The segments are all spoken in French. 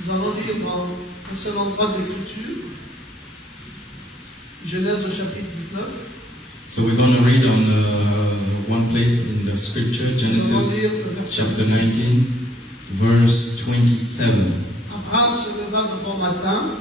Nous allons lire dans un seul endroit de l'Écriture, Genèse au chapitre 19. So we're going to read on one place in the scripture, Genesis chapter 19, verse 27. Abraham se leva de bon matin.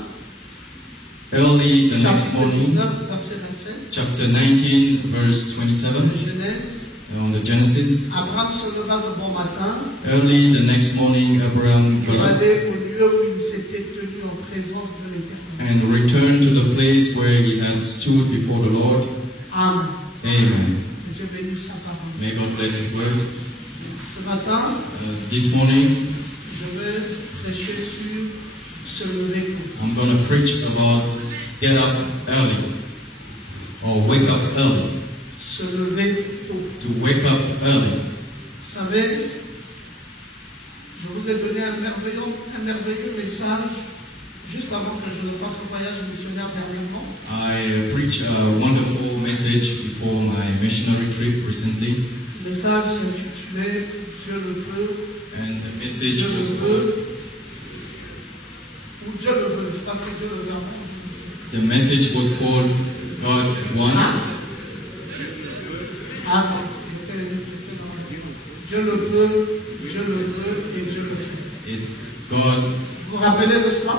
Early the next Chapitre morning, 19, verset 27. chapter 19, verse 27, Genèse. on the Genesis. Abraham se leva de bon matin. Early the next morning, Abraham Pour got up aller au lieu où il s'était tenu en présence de l'Éternel. and returned to the place where he had stood before the Lord. Amen. Amen. Que Dieu bénisse sa parole. May God bless His word. Ce matin, This morning, je vais prêcher sur se lever tôt. I'm going to preach about get up early or wake up early. Se lever tôt. To wake up early. Vous savez, je vous ai donné un merveilleux message juste avant que je ne fasse le voyage missionnaire dernièrement. I preached a wonderful message before my missionary trip recently, Le message s'intitulait Dieu le peut, and the message Dieu was le called, peut, ou Dieu le veut. Je crois que c'est Dieu le veut. the message was called God Wants. Ah non, j'étais dans la Bible. Dieu le peut, Dieu le veut et Dieu le fait. God Vous vous rappelez de cela?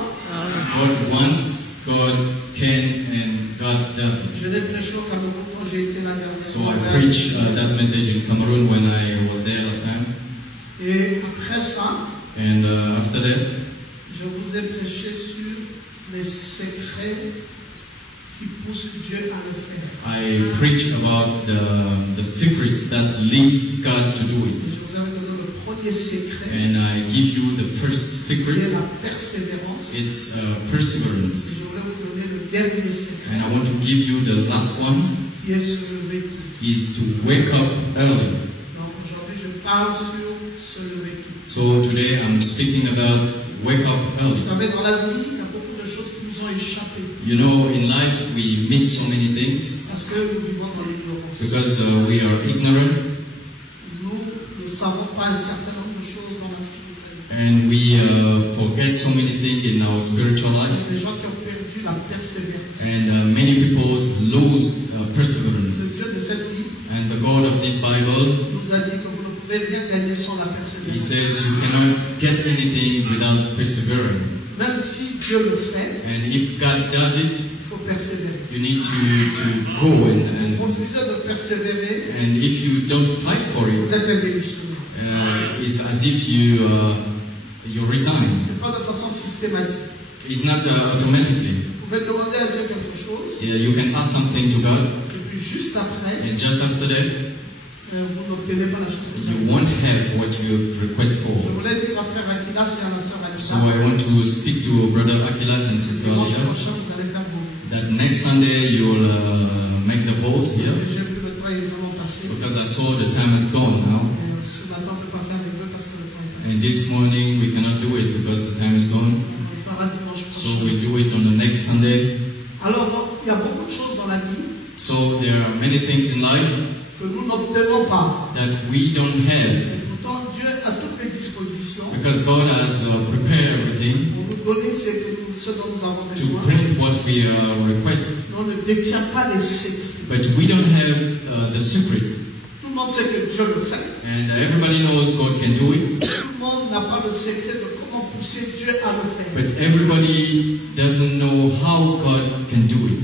wants, God can, and God does it. Je l'ai prêché au Cameroun quand j'ai été la dernière So fois. I preached that message in Cameroon when I was there last time, Et après ça, and after that, je vous ai prêché sur les secrets qui poussent Dieu à le faire. I preached about the secrets that leads God to do Et it. je vous avais donné le premier secret, And I give you the first qui est secret. la persévérance. It's Et perseverance. je voulais vous donner le dernier secret, And I want to give you the last one, qui est se lever tôt. is to wake up early. Donc aujourd'hui, je parle sur se lever tôt. So today I'm speaking about wake up Vous early. savez, dans la vie, il y a beaucoup de choses qui nous ont échappé. You know, in life we miss so many things Parce que nous vivons dans l'ignorance. because we are ignorant Nous ne savons pas un certain nombre de choses dans la spiritualité. and we forget so many things in our spiritual Il y life. a des gens qui ont perdu la persévérance. And many people lose Le perseverance. Dieu de cette vie And the God of this Bible, nous a dit que vous ne pouvez rien gagner sans la He persévérance. says you cannot get anything without persevering. Même si Dieu le fait, And if God does it, il faut persévérer. you need to go and Vous refusez de persévérer, and if you don't fight for vous it, êtes un démissionnaire. it's as if you resign. Ce n'est pas de façon systématique. It's not automatically. Vous pouvez demander à Dieu quelque chose, You can ask something to God, et puis juste après, and just after that, vous n'obtenez pas la chose que vous you avez. won't have what you request Je for. voulais dire à frère Aquilas et à la sœur So Aquilas, I want to speak to Brother Aquilas and Sister dimanche Alicia prochain, vous allez faire vos vies. that next Sunday you'll make the vote Parce here que j'ai vu le temps est vraiment passé. because I saw the time has gone now. Et ce matin, on ne peut pas faire les vœux parce que le temps est passé. And this morning we cannot do it because the time is gone. On le fera dimanche So prochain. we do it on the next Sunday. Alors, bon, il y a beaucoup de choses dans la vie So there are many things in life que nous n'obtenons pas. that we don't have. Et pourtant, Dieu a toutes les Because God has prepared everything pour nous donner ce dont nous avons to besoin. grant what we request. Mais on ne détient pas les secrets. But we don't have the secret. Tout le monde sait que Dieu le fait. And everybody knows God can do it. Tout le monde n'a pas le secret de comment pousser Dieu à le faire. But everybody doesn't know how God can do it.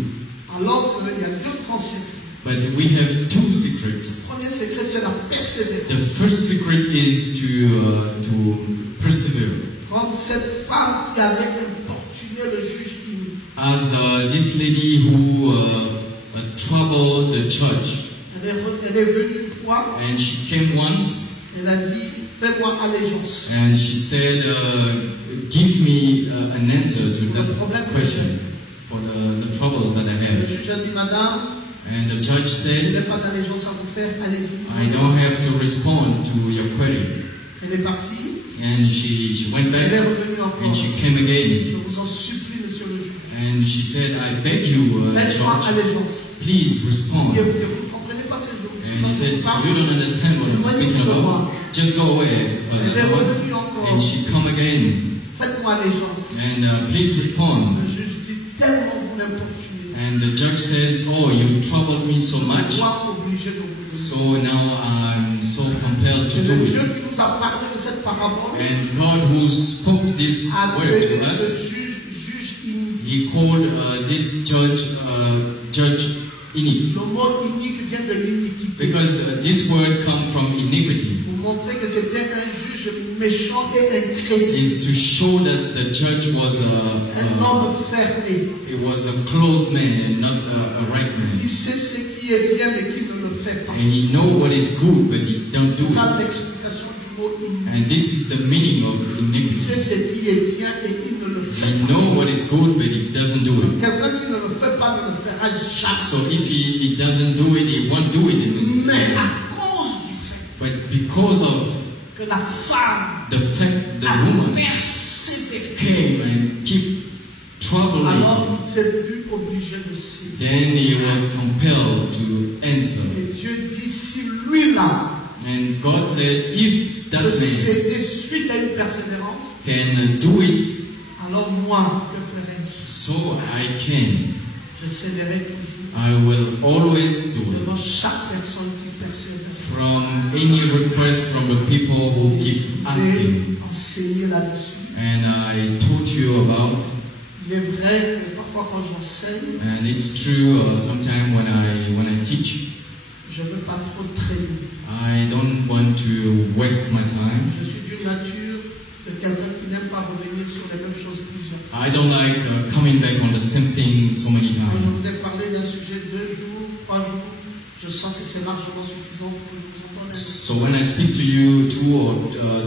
Alors, il y a deux grands secrets. But we have two secrets. Le premier secret, c'est la persévérance. The first secret is to persevere. Comme cette femme qui avait importuné le juge inique. As this lady who troubled the judge, Elle est venue une fois, and she came once, elle a dit, fais-moi allégeance. and she said, give me an answer to that question for the troubles that I Le have. juge a dit, madame, And the judge je said, n'ai pas d'allégeance à vous faire, allez-y. I don't have to respond to your query. Elle est partie, And she went elle est back, revenue encore. and she came again. Je vous en supplie, monsieur le juge. And she said, I beg you, Faites-moi judge, allégeance. please respond. Et vous ne comprenez pas ces jours. And he said, you don't understand what I'm speaking about. Just go away. Elle est revenue encore. And she come again. Faites-moi allégeance. And please respond. Le juge dit, tellement vous m'importunez. And the judge says, oh, you troubled me so Je much, suis obligé de vous le dire. so now I'm so compelled to C'est do le Dieu it. qui nous a parlé de cette parabole. And God who spoke this A word appelé to us, ce juge inique. He called this judge iniquity. Le mot inique vient de l'iniquité. Because this word comes from iniquity. Pour montrer que c'était un juge méchant et incrédule. Is to show that the judge was Un homme fermé. it was a closed man and not a right man. Il sait ce qui est bien mais qui ne le fait pas. And he know what is good, but he don't do C'est ça it. l'explication du mot inique. And this is the meaning of Il iniquity. sait ce qui est bien et il ne le fait He pas. know what is good, but he doesn't do it. Quelqu'un qui ne le fait pas ne le fera jamais. So if he doesn't do it, he won't do it. Mais à cause du fait But because of que la femme the fact the a woman persévéré, came and keep troubling, alors il s'est vu obligé de céder. then he was compelled to answer. Et Dieu dit, si lui-là And God said, if that peut man céder suite à une persévérance, can do it, alors moi, que ferai-je? so I can. Je céderai toujours I will always do it. devant chaque personne qui persévère. From any request from the people who keep asking. J'ai enseigné là-dessus. And I taught you about, Il est vrai que parfois quand j'enseigne, and it's true sometimes when I teach, je ne veux pas trop traîner. I don't want to waste my time. Je suis d'une nature de quelqu'un qui n'aime pas revenir sur les mêmes choses plusieurs fois. I don't like coming back on the same thing so many Quand je times. vous ai parlé d'un sujet 2 jours, 3 jours, je sens que c'est largement suffisant pour que je vous en donne un. So when I speak to you 2 or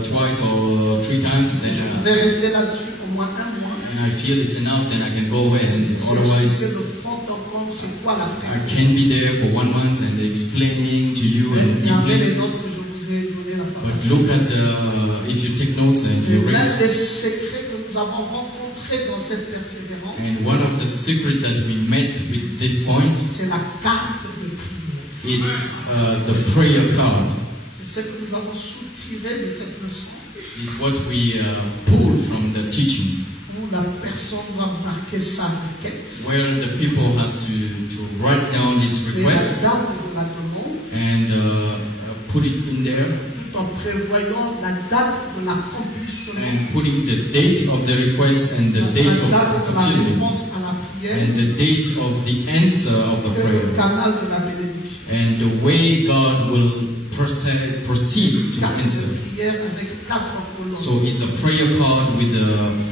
twice or 3 times, Je then vais rester là-dessus au moins un mois. I feel it's enough, then I can go away. And C'est otherwise, le fond en compte, c'est quoi la I personne. can be there for 1 month and explaining to you and Regardez deeply. les notes que je vous ai données la fois But passée. look at if you take notes and you L'un read. des secrets que nous avons rencontrés dans cette persévérance, And one of the secrets that we met with this point, c'est la carte de prière. it's the prayer card. C'est ce que nous avons soutiré de cette leçon. Is what we pulled from the teaching, Où la personne doit marquer sa requête. where the people has to write down his Et la request date de la demande, and put it in there, tout en prévoyant la date de l'accomplissement. and putting the date of the request and the date of La date de la fulfillment réponse à la prière and the date of the answer of the et le prayer canal de la bénédiction. and the way God will proceed to Carte answer. de prière avec 4 colonnes. So it's a prayer card with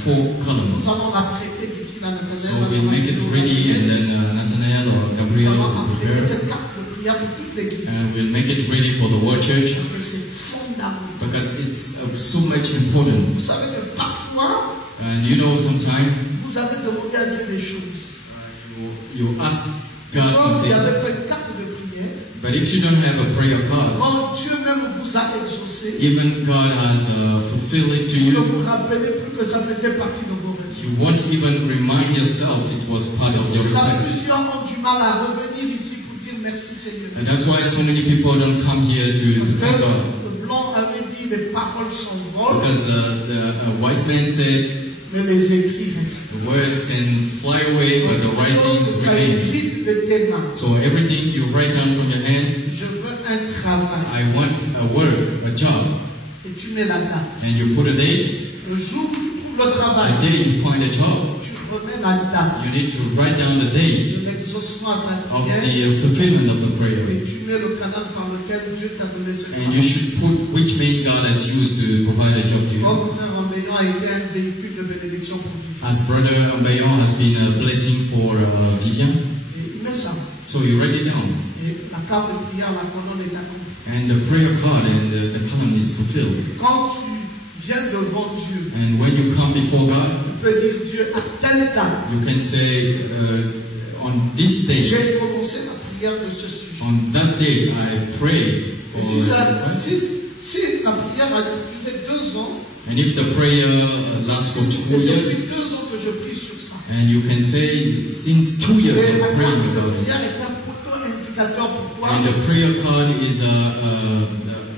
4 columns. Nous allons la prêter d'ici la Nathanaël. So we'll make it ready, and then Nathaniel or Nous Gabriel allons will apprêter prepare, cette carte de prière pour toute l'église. and we'll make it ready for the whole church Parce que c'est fondamental. because it's so much important. Vous savez que parfois, And you know, sometimes vous avez demandé à Dieu des choses. you ask God Quand il n'y something, avait pas une carte de prière, but if you don't have a prayer card, quand Dieu même vous a exaucé, even God has fulfilled it to vous ne you, vous rappelez plus que ça faisait partie de vos rêves. you won't even remind yourself it was part of your Là, request. plusieurs ont du mal à revenir ici pour dire merci Seigneur. And that's why so many people don't come here to Parce thank que God. le blanc avait dit dit les paroles s'envolent, Because a wise man said, mais les écrits restent. the words can fly away, but the Quelque chose writings que tu as remain. écrit de tes mains. So everything you write down from your hand, Je veux un travail. I want a work, a job. Et tu mets la date. And you put a date. Le jour où tu trouves le The travail, day you find a job, tu remets la date. you need to write down the date De l'exaucement à ta of prière. the fulfillment of the Et prayer. tu mets le canal par lequel Dieu t'a donné ce And you travail. should put which main God has used to provide a job to you. Comme frère Ambéon a été un véhicule de bénédiction pour Vivian. As Brother Ambayon has been a blessing for Vivian, Et il met ça. so you write it down. Et la carte de prière, la colonne est accomplie. And the prayer card and the column is fulfilled. Quand tu viens devant Dieu, And when you come before God, tu peux dire Dieu à telle date. you can say, on this day, J'ai commencé ma prière de ce sujet. on that day, I pray. Et si la prière a duré 2 ans, And if the prayer lasts for 2 c'est years, depuis 2 ans que je prie sur ça. and you can say, since 2 years Et la I'm praying carte de about it. prière est un poteau indicateur pour toi. And the prayer card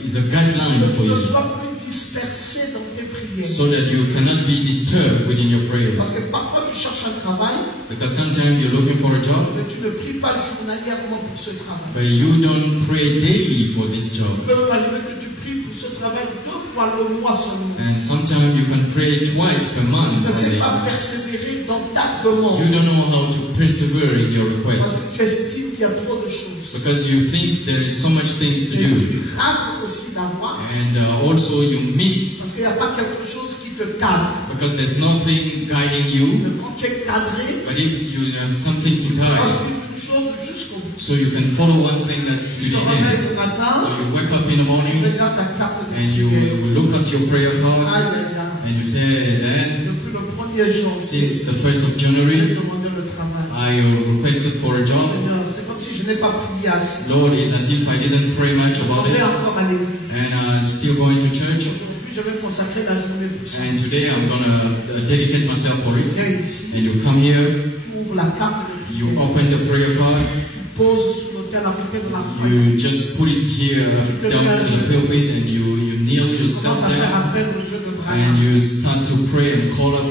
is a guideline Que for tu ne you, sois plus dispersé dans tes prières. so that you cannot be disturbed within your prayers. Parce que parfois tu cherches un travail, Because sometimes you're looking for a job, mais tu ne pries pas journalièrement pour ce travail. but you don't pray daily for this job. Il peut arriver que tu pries pour ce travail 2 fois le mois seulement. And sometimes you can pray twice per month. Tu ne sais pas persévérer dans ta demande. You don't know how to persevere in your Parce request que tu estimes qu'il y a trop de choses. because you think there is so much things to Et do, tu rates aussi d'avoir. and also you miss Parce qu'il n'y a pas quelque chose qui te cadre. because there's nothing guiding you. Mais quand tu es cadré, But if you have something to tu vas guide, suivre une chose jusqu'au bout. so you can follow one thing to Tu te the réveilles end. le matin, So you wake up in the tu morning regardes ta carte de and you prière. look at your prayer card Aïe, aïe, aïe. and you say, then Depuis le 1er janvier, since the 1st of j'ai January, demandé le travail. I requested for a job. Seigneur, c'est comme si je n'ai pas prié assez. Lord, it's as if I didn't pray much Je about vais it, encore à l'église. and I'm still going to church. Aujourd'hui, je vais consacrer la journée pour ça. And today I'm gonna dedicate myself for it. Viens ici, And you come here, tu ouvres la carte de you prière, open the prayer card, tu poses sur l'autel à côté de la croix. you just put it here down to the pulpit, and you kneel Tu yourself commences à faire there, appel au Dieu de and Brahim. you start to pray and call up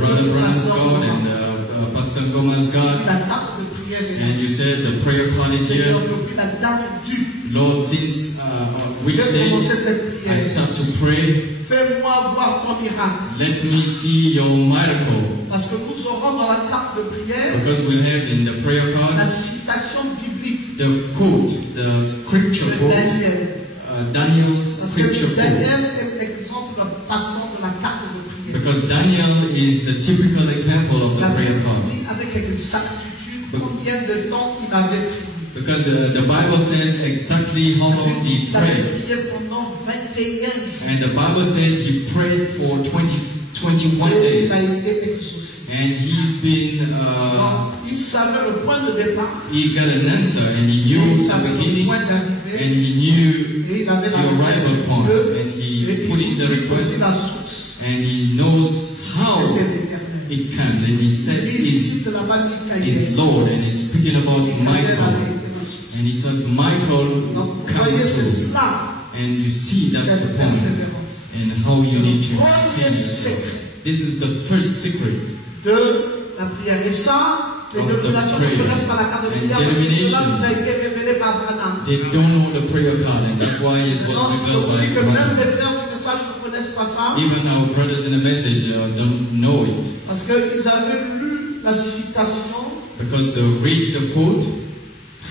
Brother Branham's God and Pastor Goma's God. La carte de prière est là. And you said the prayer card is Seigneur, here. depuis la date du, Lord, since which j'ai day commencé cette I prière. start to pray, Fais-moi voir ton miracle. let me see your miracle. Parce que nous aurons dans la carte de prière Because we have in the prayer la card citation biblique the quote, the scripture de quote, Daniel. Daniel's Parce scripture que quote. Daniel est l'exemple partant de la carte de prière. Because Daniel is the typical example of the La prayer Bible card. dit avec exactitude combien de temps il avait prié. Because the Bible says exactly how long he Il avait prayed. prié pendant 21 jours. And the Bible said he prayed for 21 Et il a days. été exaucé. And he's been, Donc, il savait le point de départ. he got an answer, and he Et knew il the savait le beginning, point and d'arrivée. he knew Et il avait the la arrival point, de and he et put in the il dit request, aussi la source. and he knows how C'était l'éternel. it comes, and he said Il is cite là-bas Michaël. is Lord, and he's speaking about Michaël Michael, avait été la source. and he said Michael Donc, vous come voyez, c'est through, cela, and you see that's the cette point, persévérance. and how you need to Premier continue. secret This is the first secret de la prière. Et ça, les Of the dénominations ne prayer. connaissent pas la carte de And prière parce que cela denomination. nous a été révélé par Branham. They don't know the prayer card, and that's why it was Donc, je revealed vous by dis que même Brother. les frères du message ne connaissent pas ça Even our brothers in the message don't know it, parce qu'ils avaient lu la citation because they read the quote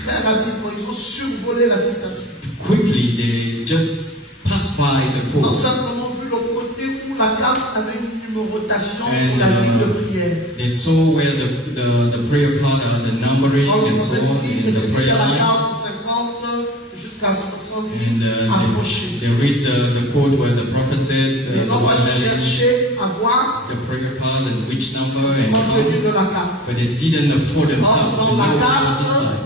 très rapidement. Ils ont survolé la citation. quickly. They just pass by the Ils ont quote. simplement vu le côté où la carte avait une numérotation And, pour la ligne de prière. They saw where the prayer card, the numbering Donc, and on so avait on dit, in et the c'était prayer de la line. carte 50 jusqu'à 70 And approchés. they read the quote where the prophet said, Ils the n'ont pas one that is cherché à voir the prayer card and which number and le contenu how, de la carte. but they didn't afford themselves to Dans know la what was carte, inside.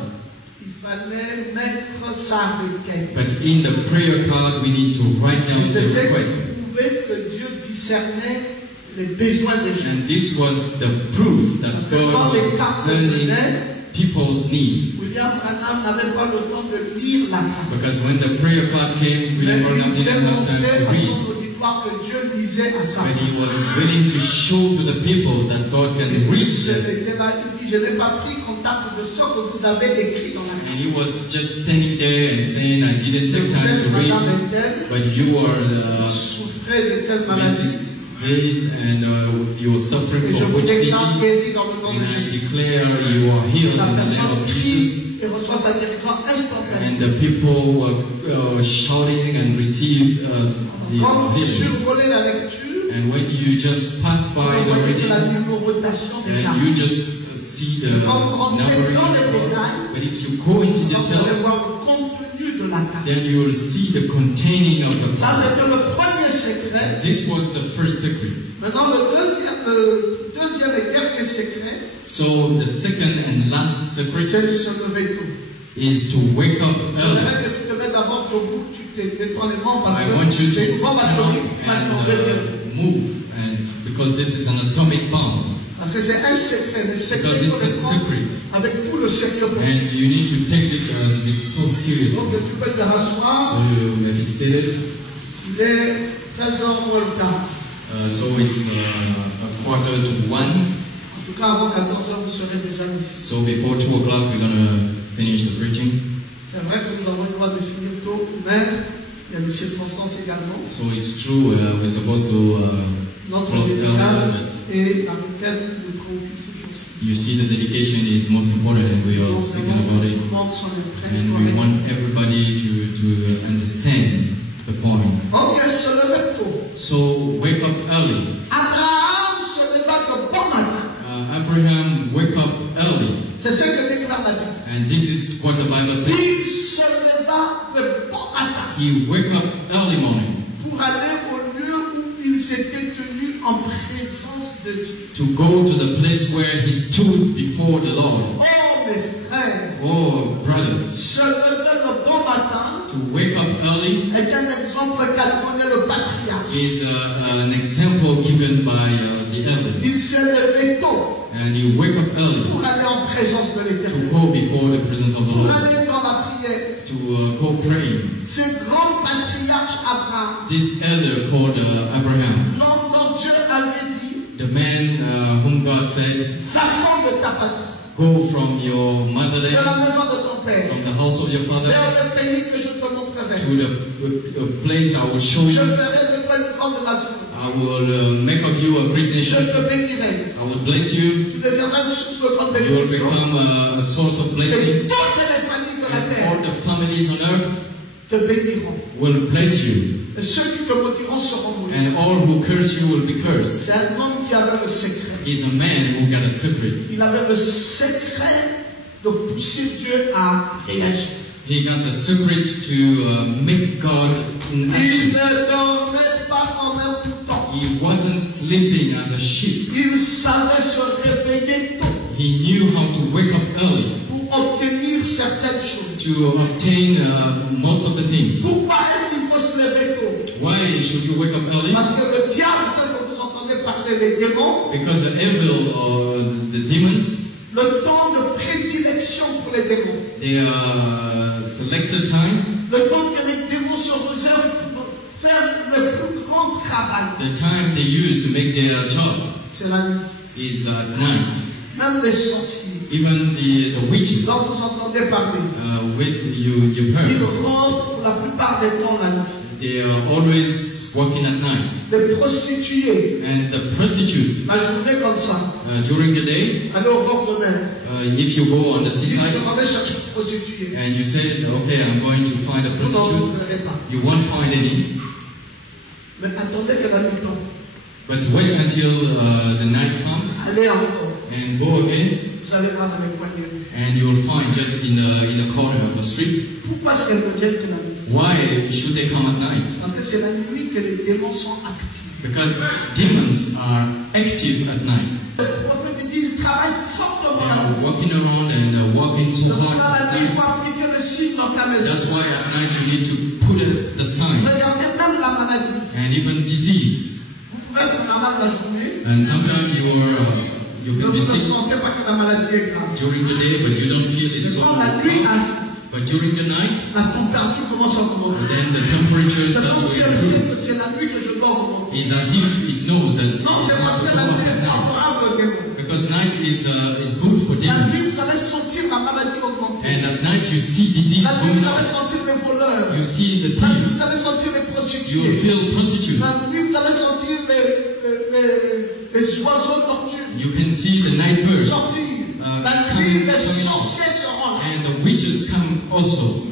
il fallait mettre sa requête. But in the prayer card, we need to write down Et c'est the ce request. qui prouvait que Dieu discernait les besoins des gens. And this was the proof that Parce que God quand les was cartes discerning, venaient, people's need. William Branham n'avait pas le temps de lire la carte. Because when the prayer clock came, William Branham didn't have time to read. Que Dieu lisait à sa But he was willing to show to the people that God can read them. Il dit, je n'ai pas pris contact de ce que vous avez écrit dans la carte. And he was just standing there and saying, I didn't take time to read, but you are Mrs. This and you are suffering from which disease, and I declare you are healed in the name of Jesus. And the people were shouting and received the healing. And when you just pass by the reading, and you just see the numbering, but if you go into details, then you will see the containing of the cloud. This was the first secret. So the second and last secret is to wake up early. I want you to stand up and move, and because this is an atomic bomb. Because it's a secret. And you need to take it it's so seriously. So you may be seated. So it's a quarter to 1. So before 2 o'clock we're going to finish the preaching. So it's true, we're supposed to close early. You see, the dedication is most important, and we are speaking about it. And we want everybody to understand the point. So wake up early. Abraham wake up early. And this is what the Bible says. He wake up early morning. To go to the place where he stood before the Lord. Oh, brothers. To wake up early is an example given by the elders. And you wake up early to go before the presence of the Lord. To go pray. This elder called Abraham. The man whom God said, go from your motherland, from the house of your father, to the place I will show you. I will make of you a great nation. I will bless you. You will become a source of blessing. And all the families on earth will bless you. And all who curse you will be cursed. He's a man who got a secret. He got the secret to make God in action. He wasn't sleeping as a sheep. He knew how to wake up early to obtain most of the things. Why should you wake up early? Because the evil or the demons, they are selected time. The time they use to make their job is at night. Even the witches, you've heard, they are always working at night. And the prostitute, during the day, if you go on the seaside and you say, okay, I'm going to find a prostitute, you won't find any. But wait until the night comes and go again, and you'll find just in the corner of the street. Why should they come at night? Because demons are active at night. They are walking around and walking so hard at night. That's why at night you need to put the sign. And even disease. And sometimes you are you've been sick during the day, but you don't feel it so hot. But during the night, then the temperature starts to improve. It's as if it knows that it's going to go up at night. Because night is good for demons. And at night you see disease going on. You see the thieves. You will feel prostitutes. You can see the night birds coming. And the witches come also.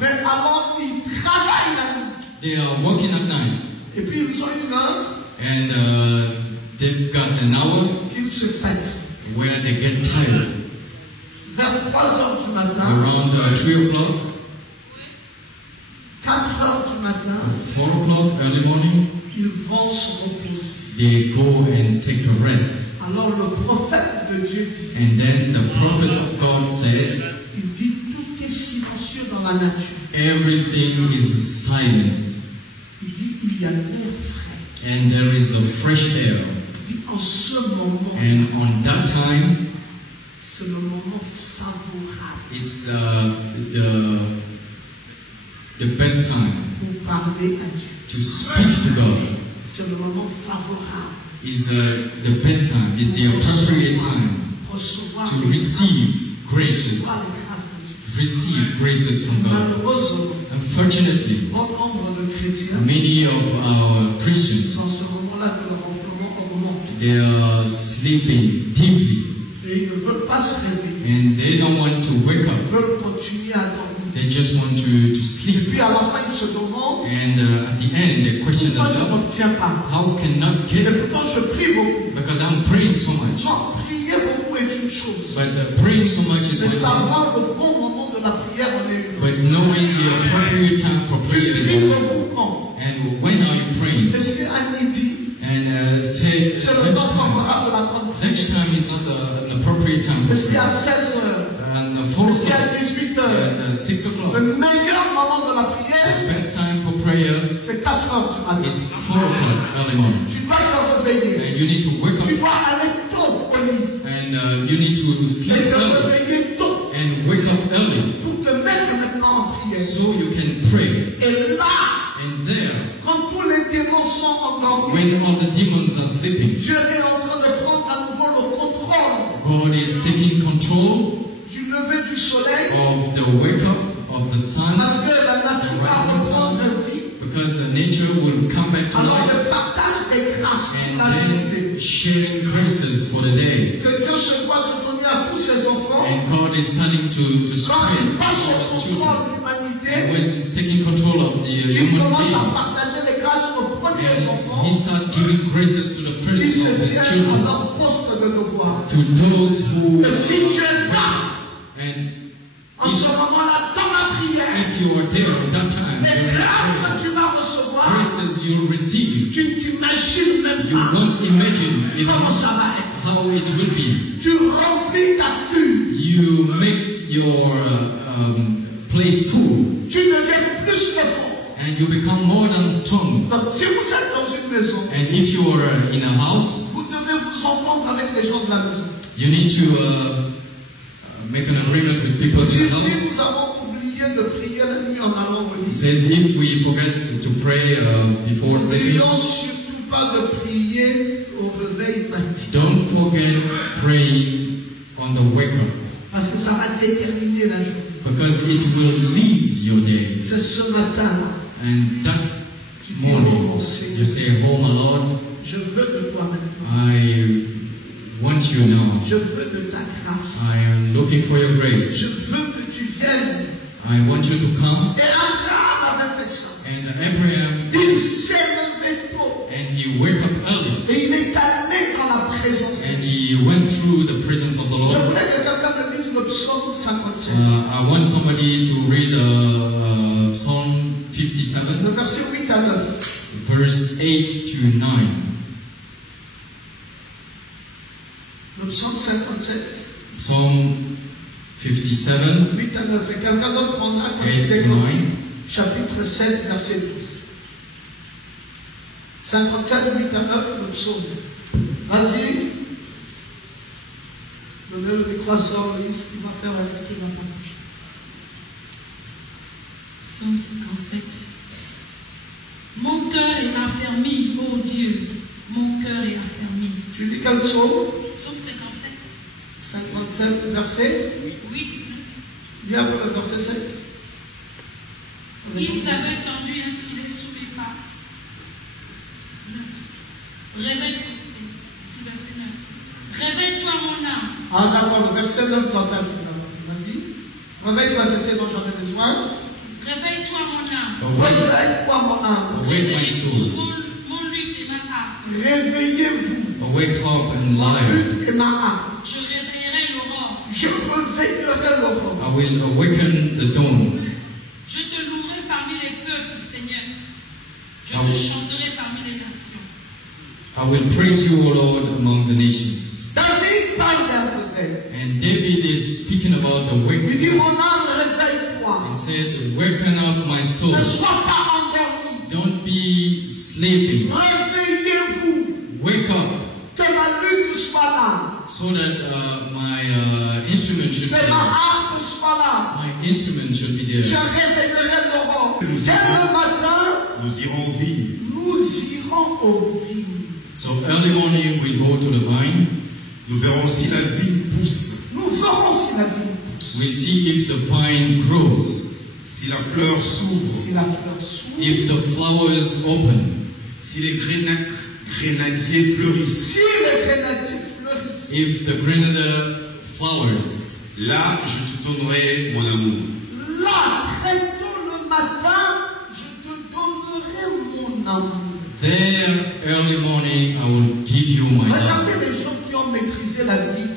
They are working at night. And they've got an hour where they get tired. Around 3 o'clock, 4 o'clock, early morning, they go and take a rest. And then the prophet of God said, everything is silent. And there is a fresh air. And on that time, it's the best time to speak to God. Is the best time, is the appropriate time to receive graces. Receive graces from God. Unfortunately, many of our Christians, they are sleeping deeply. And they don't want to wake up. They just want to sleep. And at the end, they question themselves, how can I get it? Because I'm praying so much. But praying so much is one thing. But knowing the appropriate time for prayer is another. And when are you praying? And say, next time is not an appropriate time for prayer. And 4 o'clock, and 6 o'clock. The best time for prayer is 4 o'clock early morning. And you need to wake up. And you need to sleep early. And wake up early. So you can pray. And there, when all the demons are sleeping, God is taking control of the wake up of the sun, because the nature will come back to life, and then sharing graces for the day. And God is starting to spread all His children. And He's taking control of the human being. And He starts giving graces to the first of His children, to those who and if you are there at that time, graces you'll receive. You won't imagine how it will be. You make your place full. And you become more than strong. And if you are in a house, you need to make an agreement with people in the house. It says if we forget to pray before sleeping, don't forget praying on the wake up. Because it will lead your day. And that morning, you say, oh my Lord, I want you now. I am looking for your grace. I want you to come. And Abraham, and he woke up early. And he went through the presence of the Lord. I want somebody to read Psalm 57, verse 8 to 9. Psalm 57, 8 to 9. Chapitre 7, verset 12. 57, 8 à 9, le psaume. Vas-y. le micro à Sœur Loïs qui va faire la lecture maintenant. Psaume 57. Mon cœur est affermi, ô Dieu. Mon cœur est affermi. Tu dis quel psaume? Psaume 57. 57, verset? Oui. Bien, verset 7. Il vous avait tendu un filet sous les pas. Réveille-toi, mon âme. Ah, d'accord, le verset 9 dans ta Bible. Vas-y. Réveille-toi, c'est ce dont j'avais besoin. Réveille-toi, mon âme. Réveille-toi, mon âme. Awake my soul. Mon lutte et ma âme. Réveillez-vous. Awake hope and Mon life. lutte et ma âme. Je réveillerai l'aurore. Je réveillerai l'aurore. I will awaken the dawn. Je te louerai parmi les peuples, Seigneur. Je Ah oui. te chanterai parmi les nations. I will praise you, O Lord, among the nations. David parle d'un réveil. And David is speaking about the Il dit, waking mon up âme, réveille-toi. and said, waken up my soul. Ne sois pas endormi. Don't be sleeping. Réveillez-vous. Wake up Que ma lutte soit là. so that my instrument should be Que ma there. harpe soit là. My instrument should be Je there. réveillerai l'aurore. Dès le matin, Nous irons aux vignes. nous irons aux vignes. So early morning we go to the vine. Nous verrons si la vigne pousse, Nous verrons si la vigne pousse. We'll see if the vine grows, si la fleur s'ouvre, Si la fleur s'ouvre. if the flowers open, si les grenadiers fleurissent. Si les grenadiers fleurissent. if the grenadier flowers. Là, je te donnerai mon amour. Là, très tôt le matin, je te donnerai mon amour. There, early morning, I will give you my love. Regardez les gens qui ont maîtrisé la vie divine.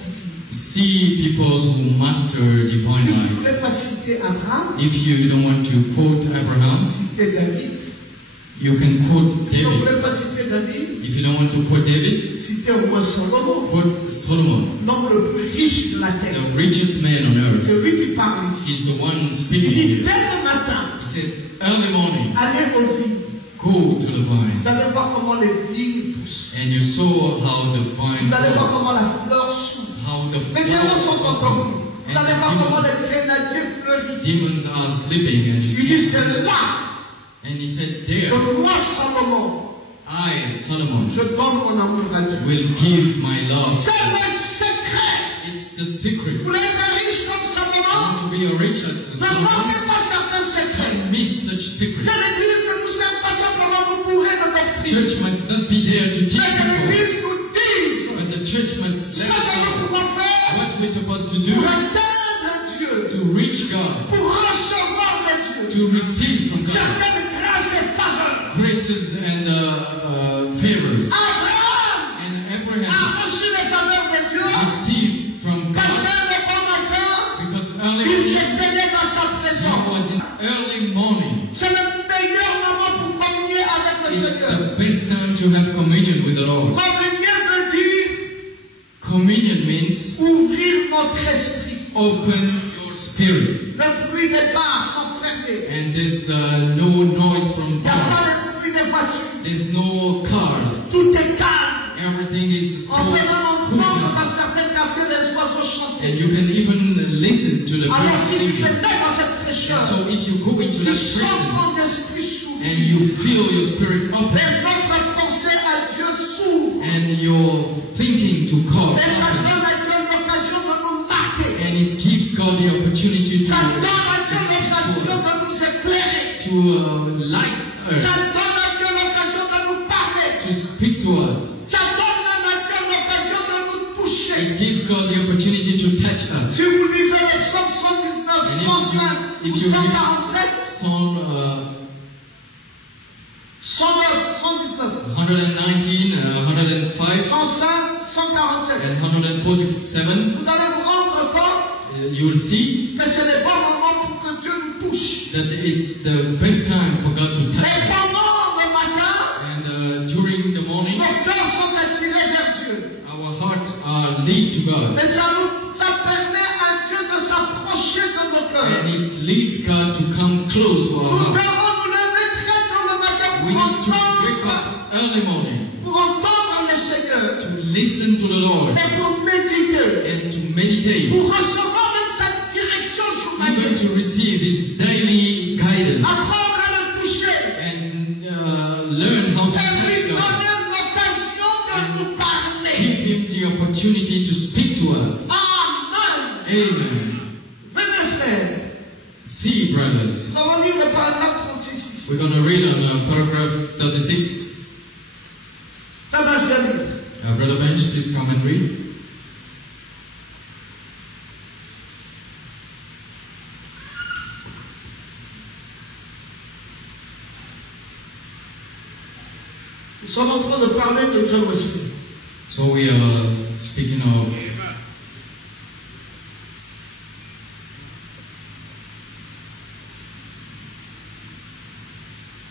See people who master Si divine vous ne life. voulez pas citer Abraham, If you don't want to quote Abraham, citez David. you can quote Si vous ne David. voulez pas citer David, If you don't want to quote David, citez au moins Salomon, quote Solomon, l'homme le plus riche de la terre. the richest man on earth. C'est lui qui parle ici. He's the one Il speaking dit, here. dès le matin, He said, early morning, allez aux vignes. go to the vine. Vous allez voir comment les vignes poussent. And you saw how the vine Vous allez voir grows, comment la fleur s'ouvre. how the Les démons sont flowers endormis. open, Vous allez voir comment and les grenadiers fleurissent. the demons are sleeping. And you Il dit, see, c'est là. and he said, there, Donc moi, Salomon, I, Solomon, je donne mon amour à Dieu. will give my love. C'est le secret. It's the secret. Vous voulez être riche comme I Salomon? want to be a rich as Ne Solomon. manquez pas certains secrets. Miss such secret. Que l'église ne nous sert pas simplement pour bourrer de doctrine. Church must not be there to teach Mais que people, l'église nous dise but the church must ce let que us nous know pouvons faire what we're supposed to pour do atteindre Dieu, to reach God, pour recevoir de Dieu to receive from God certaines grâces et faveurs. graces and favors. Abraham And Abraham a reçu les faveurs de Dieu received from parce God qu'un bon matin, because early il morning s'est baigné dans sa he présence. was in early morning. C'est le meilleur moment pour communier avec le It's Seigneur. the best time to have communion with the Lord. Communier veut dire Communion means ouvrir notre esprit. open your spirit. Le bruit des bars sont fermés. And there's no noise from Il n'y a pas cars. le bruit des voitures. There's no cars. Tout est calme. Everything is so On peut même entendre quiet. dans certains quartiers les oiseaux chanter. And you can even listen to the Alors birds si tu te singing. mets dans cette And fraîcheur, so if you go into tu that sens presence ton esprit and s'ouvrir. you feel your spirit open Et notre pensée à Dieu s'ouvre. and you're thinking to God, Et ça open, donne à Dieu l'occasion de nous marquer. and it gives God the opportunity Ça donne à Dieu speak l'occasion to us, de nous éclairer. to light Ça us, donne à Dieu l'occasion de nous parler. to speak to us. Ça donne à Dieu l'occasion de nous toucher. It gives God the opportunity to touch us. Si vous lisez le psaume 119, 105 ou if you 147, Psalm 119, 119, 105, 105, 147, and 147, vous allez vous rendre compte you will see que c'est le bon moment pour que Dieu nous touche. that it's the best time for God to touch Mais us. pendant le matin, And during the morning, nos cœurs sont attirés vers Dieu. our hearts are lead to God. Et ça permet à Dieu de s'approcher de nos And cœurs. it leads God to come close to our Nous heart. devons nous lever très tôt le matin We need to wake up early morning pour entendre le Seigneur to listen to the Lord et pour méditer. and to meditate. Pour recevoir même sa direction journalière. Even to receive his daily guidance. Apprendre à le toucher. And learn how to Et lui speak God. donner l'occasion de nous parler. Give him the opportunity to speak to us. Amen. Amen. Venez frères. See, brothers. Nous allons lire le paragraphe 36. We're going to read on paragraph 36. Brother Bench, please come and read. Nous sommes en train de parler de John Wesley. So we are speaking of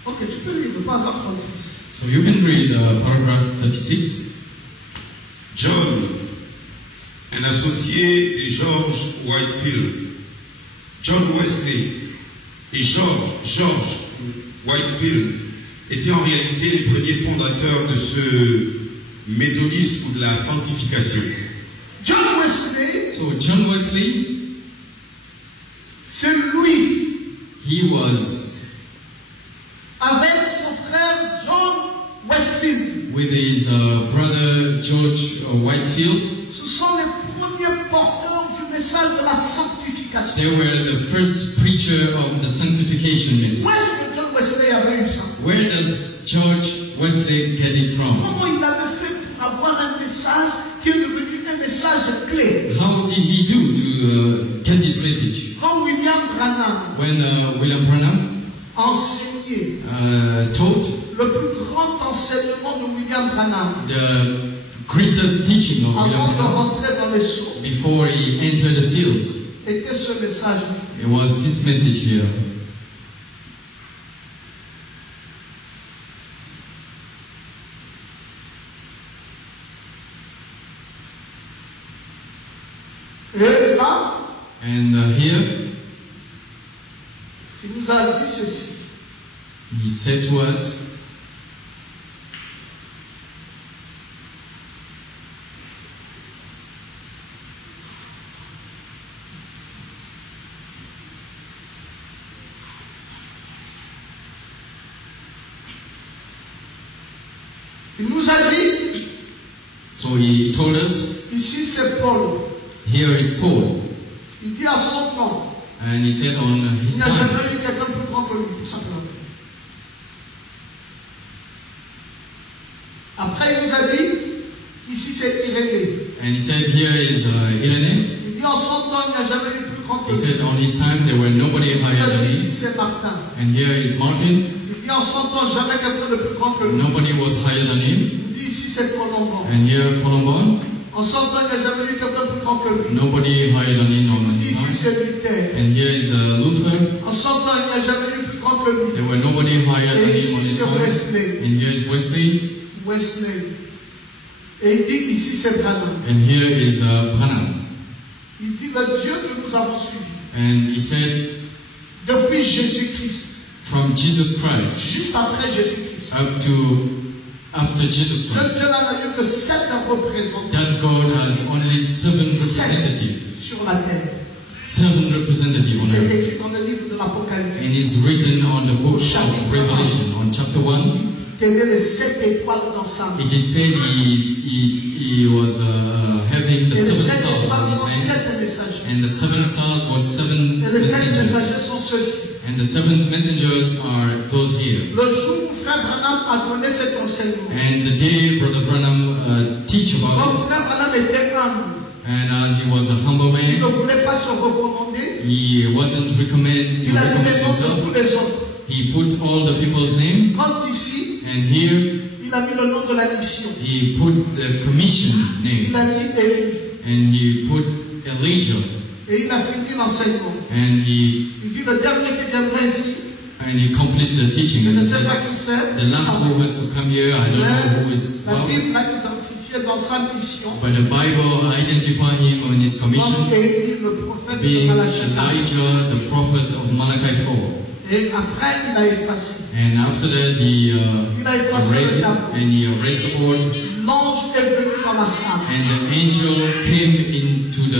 Ok, tu peux lire le paragraphe 36. So you can read paragraph 36. John, un associé de George Whitefield. John Wesley et George Whitefield étaient en réalité les premiers fondateurs de ce méthodiste ou de la sanctification. John Wesley, So John Wesley, c'est lui, he was avec son frère John Whitefield. with his brother George Whitefield. Ce sont les premiers porteurs du message de la sanctification. They were the first preacher of the sanctification message. Où est-ce que John Wesley avait eu ça? Where does George Wesley get it from? Comment il avait fait pour avoir un message qui est devenu un message clé? How did he do to get this message? Quand William Branham When William Branham enseignait taught le plus grand enseignement de William Branham the greatest teaching of William avant de Branham rentrer dans les sceaux, before he entered the seals, était ce message ici. it was this message here. Et là, And here il nous a dit ceci. he said to us, Il nous a dit, so he told us, ici c'est Paul. here is Paul. Il dit à son temps, And he said on il his n'y a time, jamais eu quelqu'un plus grand que lui, tout simplement. Après, il nous a dit, ici c'est Irénée. and he said, here is Irene. Il dit, en son temps, il n'y a jamais eu plus grand que He lui. said on his time there were nobody Il higher a than dit, ici him. c'est Martin. And here is Martin. Il dit, en son temps, jamais quelqu'un de plus grand que lui. Nobody was higher than him. Il dit, ici c'est Colomban. And here Columbine. En son temps, il n'y a jamais eu quelqu'un de plus grand que lui. Nobody higher than him on Il dit, his ici time. c'est Luther. And here is Luther. En son temps, il n'y a jamais eu plus grand que lui. There were nobody higher than Et him on ici his c'est time. Wesley. And here is Wesley. Wesley. Et il dit, ici c'est Branham. And here is Branham. Il dit, le Dieu que nous avons suivi, And he said, depuis Jésus-Christ, from Jesus Christ juste après Jésus-Christ, up to after Jesus le Christ, Dieu n'a eu que 7 représentants that God has only 7 representatives. sur la terre. 7 representatives on C'est earth. écrit dans le livre de It l'Apocalypse. is written on the book of Revelation, on chapter 1. Il tenait les 7 étoiles dans sa main. It is said he was having the Et les 7 7 stars étoiles on sont his hand. 7 messagers. And the 7 stars were 7 Et les 7 messengers. messagers sont ceux-ci. And the 7 messengers are those here. Le jour où Frère Branham a donné cet enseignement, And the day Brother Branham teach about comme Frère Branham était humble, it, and as he was a humble il ne man, voulait pas se recommander, he wasn't recommend to il a mis recommend les noms de himself. tous les autres. He put all the people's name, Quand ici, and here il a mis le nom de la mission. he put the commission Il name, a mis Élie. and he put Elijah, Et il a fini l'enseignement. and he Il dit, le dernier qui viendra ici, complete the teaching. je And ne he sais said, pas qui c'est, the last who has to come here, I don't know who is la what, Bible l'a identifié dans sa mission but the Bible identify him on his comme commission Élie, le prophète de being Malachie. Elijah, the prophet of Malachi 4. Et après, il a effacé. And after that, he Il a effacé raised le it, tableau. and he raised the board, L'ange est venu dans la salle. and the angel came into the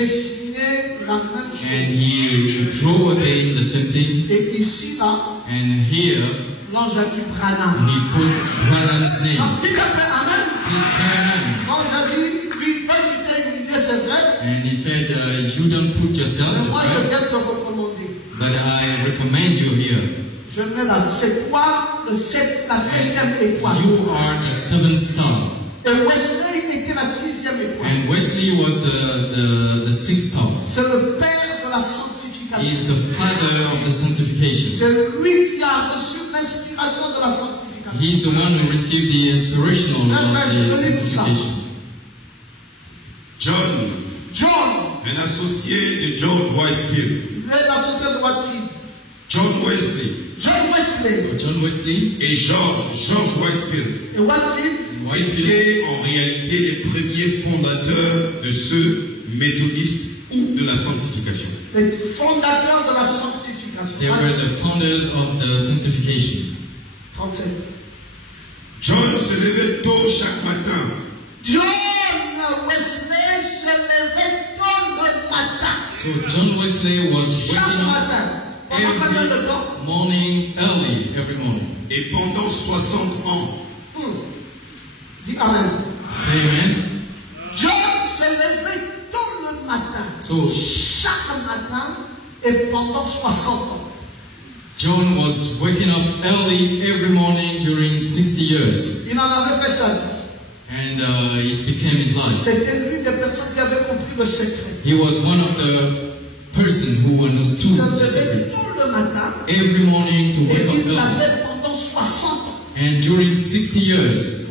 dessinait la même chose. And he drew again the same thing. Et ici, là, and here, l'ange a mis Branham. He put Branham's name. Donc, qui a fait Amen? He said Amen. L'ange a dit, oui, toi tu t'es humilié, c'est vrai. And he said, you don't put yourself Mais this moi, je way, viens te recommander. but I recommend you here. Je mets la 7 la 7e étoile. You are the 7th star. Et Wesley était la 6e étoile. And Wesley was the 6th star. C'est le père de la sanctification. He is the father of the sanctification. C'est lui qui a reçu l'inspiration de la sanctification. He is the one who received the inspiration of the sanctification. John, un associé de John Whitefield. Il est l'associé de Whitefield. John Wesley. John Wesley et George Whitefield. Et Whitefield étaient en réalité les premiers fondateurs de ce méthodiste ou de la sanctification. Les fondateurs de la sanctification. They were the founders of the sanctification. 37. John se levait tôt chaque matin. John Wesley se levait tôt le matin. So John Wesley was waking up every morning, early every morning. Et pendant 60 ans. Dis Amen. Say amen. John se levait tôt le matin. So chaque matin et pendant 60 ans. John was waking up early every morning during 60 years. Il en avait fait ça. And it became his life. C'était l'une des personnes qui avait compris le secret. He was one of the person who understood the secret. Every morning to wake up early. And during 60 years,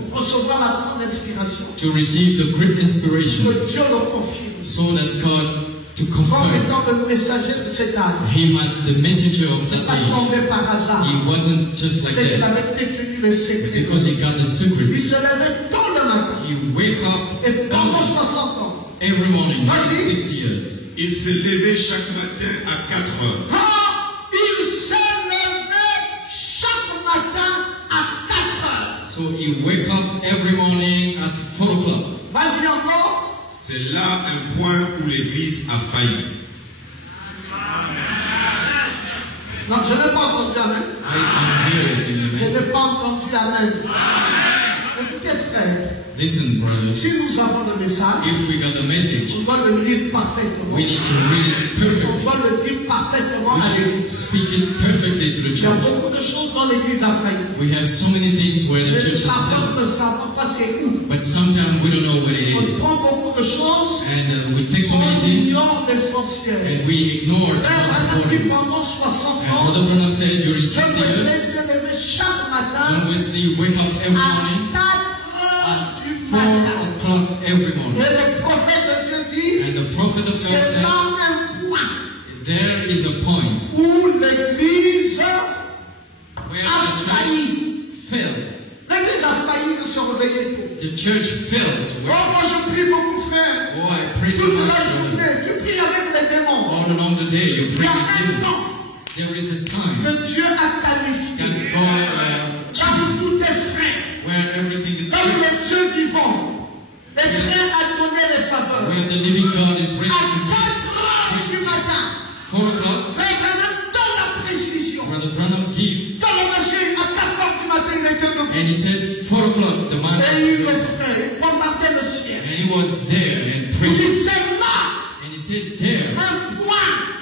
to receive the great inspiration, so that God to confirm him as the messenger of that age. He wasn't just like that because he got the secret. He wake up every morning for 60 years. Il se levait chaque matin à 4 heures. Il se levait chaque matin à 4 heures. So he wake up every morning at 4 o'clock. Vas-y encore. C'est là un point où l'Église a failli. Non, je n'ai pas entendu Amen. Je n'ai pas entendu Amen. Écoutez, frère. Listen, brothers. Si nous avons le message, if we got the message, on doit le lire parfaitement. We need to read it perfectly. On doit le dire parfaitement we à l'église. Speak it perfectly to the Il y a church. beaucoup de choses dont l'église a failli. We have so many things where the church has failed. Nous ne savons pas c'est où. But sometimes we don't know where it On is. prend beaucoup de choses. And we take so many things. On ignore l'essentiel. And we ignore the most important. Pendant 60 and ans, Brother Branham said during 60 John years, Wesley se levait chaque matin John Wesley wake up every morning à 4 heures du 4 matin. o'clock every morning. Et le prophète de Dieu dit, And the prophet of God c'est said, là un point there is a point où l'église where a the failli. church failed. L'église a failli de se réveiller tôt. The church failed. Oh, moi je prie beaucoup, frère. Oh, I pray so Toute much. la journée, tu pries avec les démons. All along the day, you pray Il y a with un demons. temps There is a time que Dieu a qualifié. that God Là où tout est frais. where everything is Là où free, le Dieu vivant est prêt à donner les faveurs. where the living God is ready À to 4 heures du matin, 4 o'clock, frère Branham donne la précision. where the Branham give. Quand le monsieur à 4 heures du matin, il était debout. And he said, 4 o'clock, the man Et il was le there. fait, bombardait le ciel. And he was there and Il prayed. dit, c'est là And he said,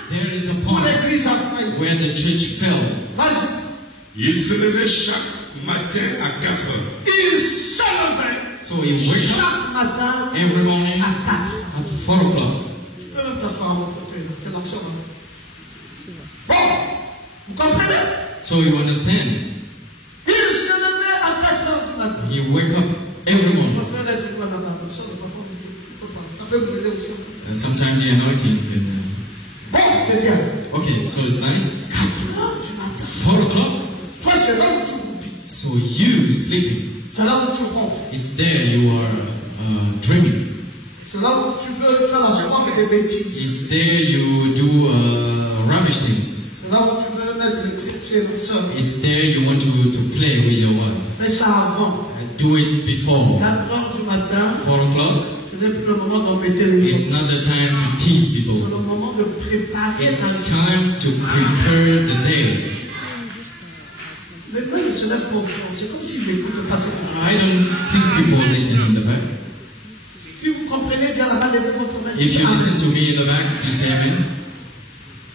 there is a où point l'église a failli. where the church fell. Vas-y. Il se levait chaque matin à 4 heures. Il se levait So he wake up chaque matin every morning à 4 heures. at 4 o'clock. Tu peux même t'asseoir à mon fauteuil, c'est l'option. Bon, vous comprenez? So you understand? Il se levait à 4 heures du matin. He wake up every On morning. va faire les doigts là-bas, comme ça, on va pas, faut pas. Ça peut brûler aussi. And sometimes the anointing. Bon, c'est bien. Okay, so it's nice. 4 heures du matin. 4 o'clock. Toi, c'est là où tu goupilles. So you sleeping. C'est là où tu ronfles. It's there you are dreaming. C'est là où tu veux faire la soif et des bêtises. It's there you do rubbish things. C'est là où tu veux mettre les pieds chez le sol. It's there you want to play with your wife. Fais ça avant. Do it before 4 heures du matin, 4 o'clock. ce n'est plus le moment d'embêter. embêter les It's gens. not the time to tease C'est people. le moment de préparer. It's time to prepare the day. Maintenant, il se lève pour vous. C'est comme s'il écoute le passé. I don't think people listen in the back. Si vous comprenez bien là-bas, levez votre main. If you listen to me in the back, you say amen.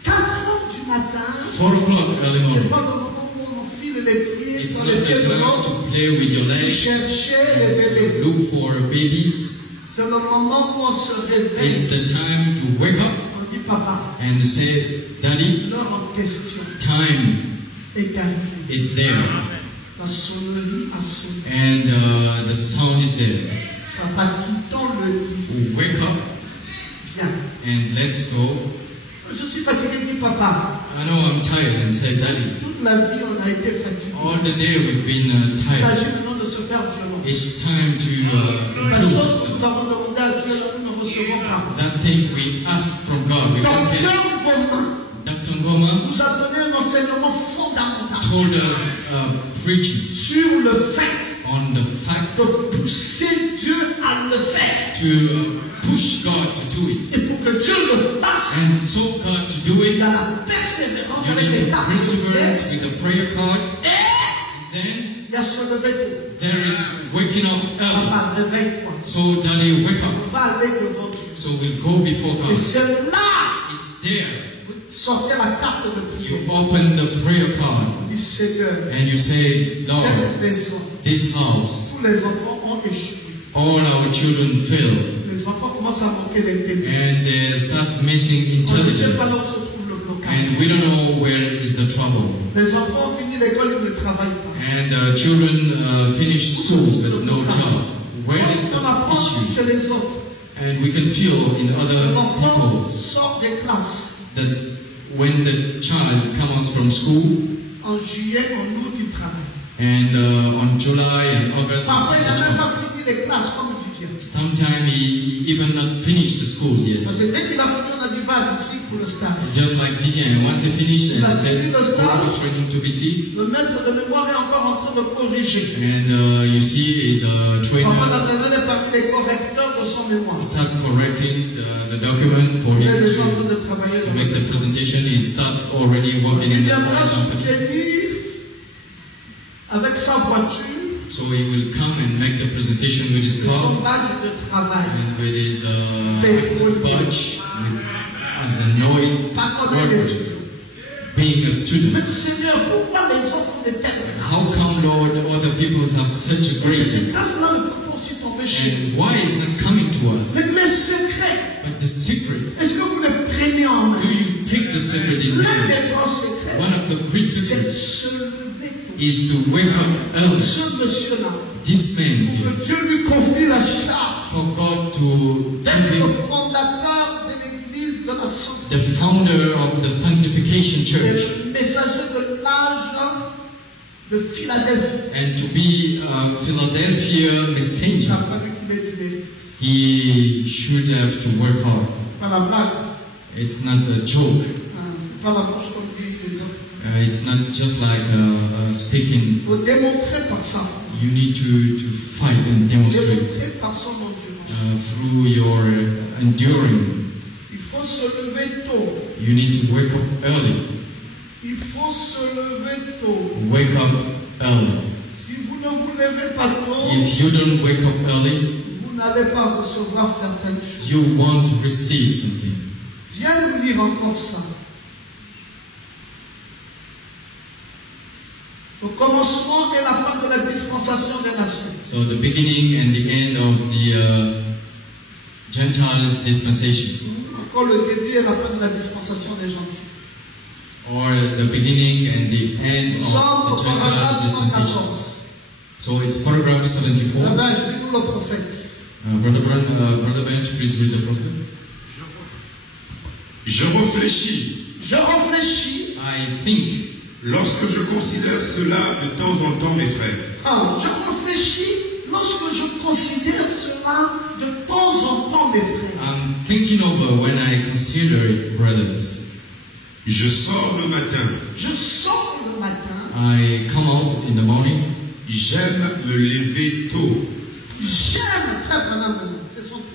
4 heures du matin, 4 o'clock early c'est morning. pas le moment où on file les pieds It's sur not les the pieds de time l'autre, to play with your legs, chercher les bébés. look for babies. C'est le moment où on se réveille. It's the time to wake up On dit papa, and to say, Daddy, l'heure en question time est arrivée. is there. La sonnerie a sonné. And the sound is there. Papa, quittons le lit. Wake up Viens. and let's go. Je suis fatigué, dit papa. I know I'm tired, and say, Daddy, Toute la vie, on a été fatigué. all the day we've been Il tired. s'agit maintenant de se faire violence. It's time to La improve chose que nous ourselves. avons demandé à Dieu, nous ne recevons pas. That thing we ask from God, we don't get. Docteur Boma Dr. Ngoma nous a donné un enseignement fondamental told us preaching sur le fait on the fact de pousser Dieu à le faire. to push God to do it. Et pour que Dieu le fasse, And so God to do il it, y a la persévérance you avec need to l'étape de perseverance prière. with the prayer card. Et Then il y a se lever tôt. there is waking up early. Papa, réveille-toi. So Daddy, wake On up. va aller devant Dieu. So we'll go before Et God. c'est là It's there. vous sortez la carte de You prière. open the prayer card Dis Seigneur, and you say, Lord, cette maison, this house, tous les enfants ont échoué. all our children fail. Les enfants commencent à manquer d'intelligence. And they start missing On ne sait pas là où intelligence. se trouve le blocage. And we don't know where is the trouble. Les enfants ont fini l'école, ils ne travaillent pas. And children finish schools but no job. Where is On apprend the chez issue? les autres. And we can feel in other L'enfant people sort des classes. that when the child comes from school En juillet, en août, il travaille. and on July and August, Parfois, il n'a même job. pas fini les classes comme Vivienne. Sometime he even not finished the schools yet. Parce que dès qu'il a fini, on a dit va ici pour le stage. Just like Vivian, once he finished and That's said, it, the go start. for training to BC, Le maître de mémoire est encore en train de corriger. and you see he's a Papa trainer. Nathanaël est parmi les correcteurs de son mémoire. Start correcting the document for Il him est déjà en to train de travailler. make the presentation. He start already working Il in the viendra company. soutenir avec sa voiture So he will come and make the presentation with his son car badge de travail. and with his access badge as an oil Pas comme un worker, étudiant. being a student. Mais Seigneur, pourquoi les autres ont des têtes? How come, Lord, other people have such a Et grace? ces grâces-là ne peuvent aussi tomber chez nous. And why is that coming to us? Mais mes secrets, But the secret, est-ce que vous les prenez en main? do you take the secret in L'un hand? des grands secrets, One of the great c'est secrets se lever tôt. is to wake up early. Ce monsieur-là, This man here, que Dieu lui confie la charge for God to give d'être him le fondateur de l'église de la santé, the founder of the Sanctification Church le messager de l'âge de Philadelphie. and to be a Philadelphia Il a messenger. fallu qu'il ait du mérite. He should have to work hard. Pas la blague, It's not a joke. c'est pas la bouche comme disent les autres. It's not just like speaking. Il faut démontrer par sa foi, You need to fight and demonstrate démontrer par son endurance. through your enduring. Il faut se lever tôt. You need to wake up early. Il faut se lever tôt. Wake up early. Si vous ne vous levez pas tôt, If you don't wake up early, vous n'allez pas recevoir certaines choses. you won't receive something. Viens nous lire encore ça. Le commencement et la fin de la dispensation des nations. So the beginning and the end of the Gentiles dispensation, Encore le début et la fin de la dispensation des gentils. or the beginning and the end Nous of sommes au the Gentiles paragraphe dispensation. 114. So it's paragraph 74. Là-bas, je lis nous le prophète. Brother Bench, please read the prophet. Je réfléchis Je réfléchis. I think lorsque je considère cela de temps en temps, mes frères. Je réfléchis lorsque je considère cela de temps en temps, mes frères. I'm thinking over when I consider it, brothers. Je sors le matin. Je sors le matin. I come out in the morning. J'aime me lever tôt. J'aime, frère Branham, c'est son tour.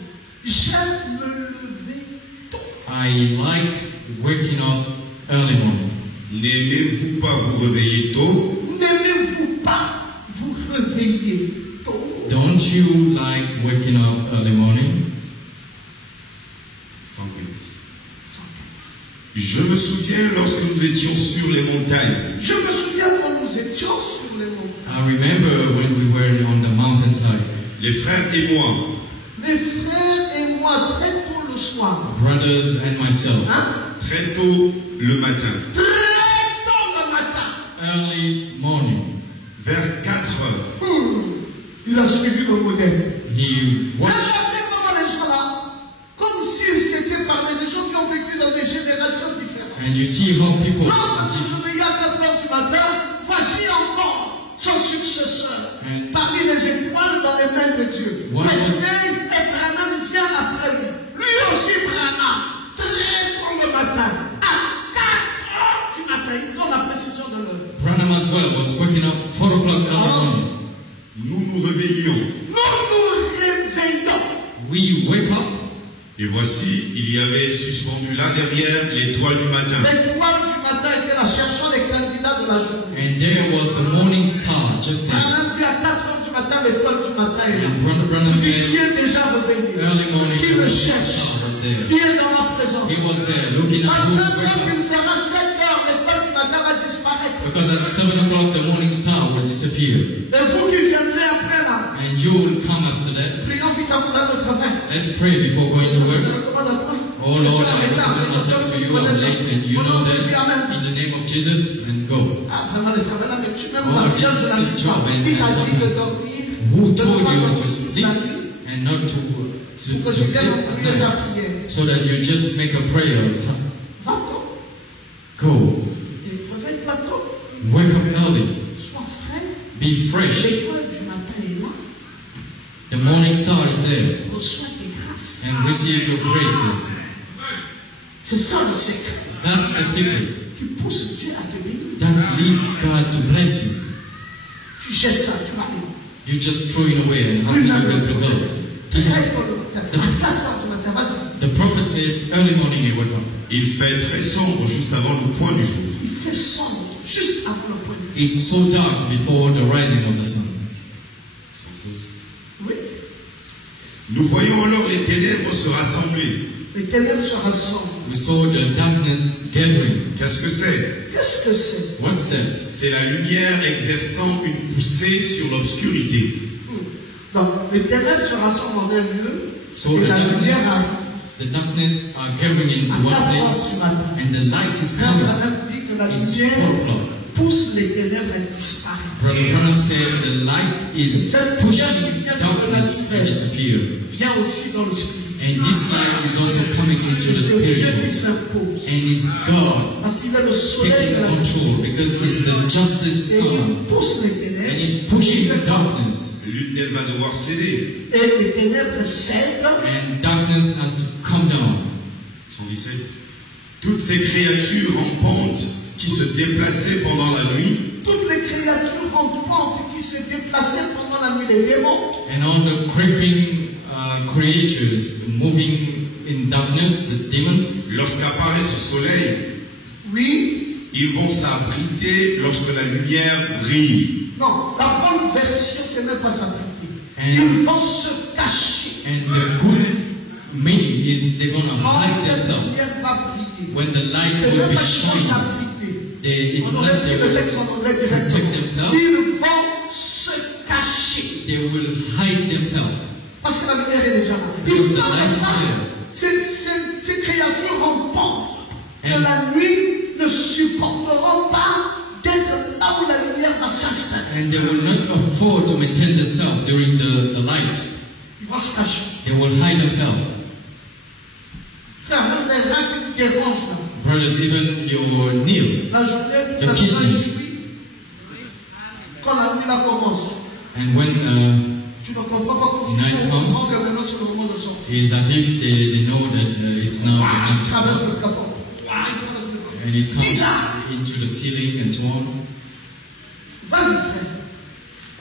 J'aime me lever tôt. I like waking up early morning. N'aimez-vous pas vous réveiller tôt? N'aimez-vous pas vous réveiller tôt? Don't you like waking up early morning? Je me souviens lorsque nous étions sur les montagnes. Je me souviens quand nous étions sur les montagnes. I remember when we were on the mountainside. Les frères et moi. Mes frères et moi, très tôt le soir. Brothers and myself. Hein? Très tôt le matin. Très tôt le matin. Early morning. Vers 4 heures. Il a suivi le modèle. He watched. Regardez comment les gens là, comme s'ils s'étaient parlé des gens qui ont vécu dans des générations différentes. And you see how people. L'autre s'est réveillé à 4 heures du matin. Voici encore son successeur. Parmi les étoiles dans les mains de Dieu. Wesley et Branham vient après lui. Lui aussi Branham. Très tôt le matin. À 4 heures du matin. Il donne la précision de l'heure. Branham as well was waking up 4 o'clock early morning. Nous nous réveillions. Nous nous réveillons. We wake up. Et voici, il y avait suspendu là derrière l'étoile du matin. L'étoile du matin était là cherchant les candidats de la journée. And there was the morning star just there. Branham dit à 4 heures du matin, l'étoile du matin est là. And Branham Il said, est déjà réveillé. early morning, Qui the le morning cherche. star was there. Qui est dans ma présence. He was there looking at Parce who's que quand waking il up. sera 7 heures, l'étoile du matin va disparaître. Because at 7 o'clock the morning star will disappear. Et vous qui viendrez après là, And you will come after that. prions vite avant notre travail. Let's pray before going to work. Oh Lord, I Je recommend myself to you. I'm late, and you know that. In the name of Jesus, and go. Ah, vraiment, le travail là, mais tu m'aimes Oh, la bien de la this job and Il a dit something. de dormir. Who de told ne pas you to dormir sleep la nuit, and not to que je sleep vienne at prier ta night? prière. So that you just make a prayer. Va-t'en. Go. Et réveille-toi tôt. Wake up early. Sois frais. Be fresh. L'étoile du matin est là. The morning star is there. Reçois tes grâces. And receive your grace. C'est ça le secret. That's the secret. Tu pousses Dieu à te bénir. That leads God to bless you. Tu jettes ça, tu vas aller. You just throw it away and how can you get result? Très tôt le matin. À 4 heures du matin, vas-y. The prophet said, early morning you wake up. Il fait très sombre juste avant le point du jour. Il fait sombre juste avant le point de vue. It's so dark before the rising of the sun. Oui. Nous voyons alors les ténèbres se rassembler. Les ténèbres se rassemblent. We saw the darkness gathering. Qu'est-ce que c'est? Qu'est-ce que c'est? What's that? C'est la lumière exerçant une poussée sur l'obscurité. Donc, les ténèbres se rassemblent en un lieu. So Et la lumière arrive. the darkness are gathering À into one 4 heures place, du matin. and the light is Frère coming. Branham dit que la It's 4 lumière o'clock. pousse les ténèbres à disparaître. Brother Branham said the light is pushing darkness to disappear. Vient aussi dans le spirit. And this light is also coming into the C'est Dieu qui spirit. s'impose. And it's God Parce qu'il est le soleil de taking la control because it's the justice Et il sun. pousse les And ténèbres. it's pushing the darkness. Elle va devoir céder. Et les ténèbres cèdent. And darkness has to come down. 117. Toutes ces créatures rampantes qui se déplaçaient pendant la nuit Toutes les créatures rampantes qui se déplaçaient pendant la nuit, les démons, And all the creeping creatures moving in darkness, the demons, lorsqu'apparaît ce soleil, oui, ils vont s'abriter lorsque la lumière brille. non, la bonne version, c'est même pas s'appliquer. And- Ils vont se cacher. and the good meaning is they're gonna Quand hide cette themselves. lumière va briller, When the light c'est will même be pas qu'ils vont shining, s'appliquer. it's On not aurait they pris le will texte en anglais protect directement. themselves, Ils vont se cacher. they will hide themselves. Parce que la lumière est déjà là. Because Ils the light is parlent there. pas. Ces créatures rampantes de And- la nuit ne supporteront pas d'être là où la lumière va s'installer. And they will not afford to maintain themselves during the light. Ils vont se cacher. They will hide themselves. Frère, même les gens qui nous dérangent là. Brothers, even your kneel. La journée, The la kidney. journée jouit. Quand la nuit là commence, And when tu ne comprends pas comme si Night c'est au comes. moment que maintenant c'est le moment de sortir. it's as if they know that it's now the Il time to traverse stop. le plafond. Il traverse le plafond. And it comes Bizarre. into the ceiling and so on. Vas-y frère.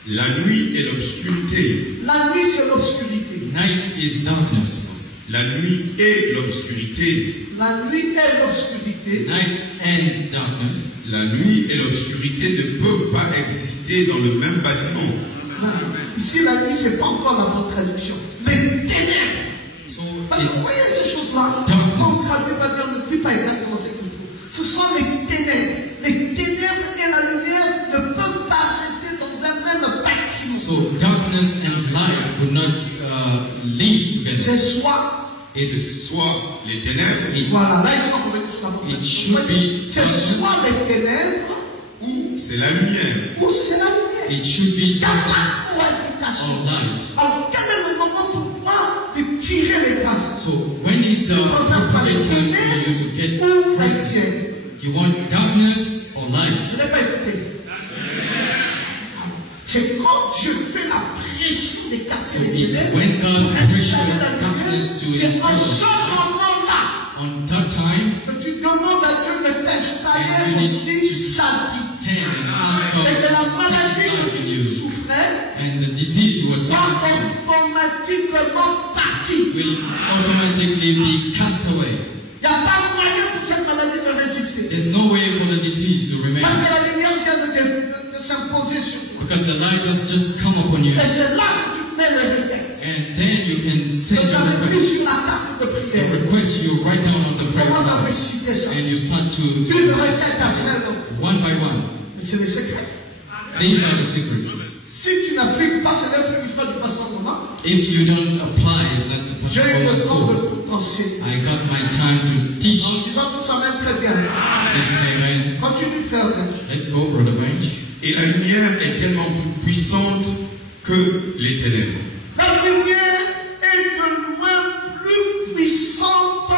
La nuit et l'obscurité. La nuit c'est l'obscurité. Night is darkness. La nuit et l'obscurité. La nuit et l'obscurité. Night and darkness. La nuit et l'obscurité ne peuvent pas exister dans le même bâtiment. Ici, la nuit, c'est pas encore la bonne traduction. Les ténèbres. Parce que vous voyez ces choses-là, quand on traduit pas bien, on ne dit pas exactement ce qu'il faut. Ce sont les ténèbres. Les ténèbres et la lumière ne peuvent pas rester dans un même bâtiment. So darkness and light will not live together. C'est soit les ténèbres. Voilà, là ils sont revenus sur la bonne. C'est soit les ténèbres ou c'est la lumière. Ou c'est la lumière. It should be darkness or light. Alors quel est le moment pour toi de tirer les traces? So when is the appropriate time for you to get present? You want darkness or light? Je n'ai pas écouté. C'est quand je fais la pression des quartiers des ténèbres. When God pressured darkness to his c'est en ce moment-là. On that time, que tu demandes à Dieu de t'installer aussi sa vie. Et que la maladie que tu souffrais and the disease you were suffering automatiquement partie. will automatically be cast away. Il n'y a pas moyen pour cette maladie de résister. There's no way for the disease to remain. Parce que la lumière vient de s'imposer sur toi. Because the light has just come upon you. Et c'est là que tu mets le requête. And then you can send your request. Sur la table de prière. The request you write down on the prayer Commence à card. réciter ça. And you start to Une recette après l'autre. one by one. Mais c'est les secrets. These are the secrets. Si tu n'appliques pas, c'est là que tu feras du pasteur moment. If you don't apply, it's like the J'ai eu le pastor temps de school. tout penser. I got my time to teach. En disant tout ça même très bien. Yes, amen. Continue, frère. Let's go, Brother Bench. Et la lumière est tellement plus puissante que les ténèbres. La lumière est de loin plus puissante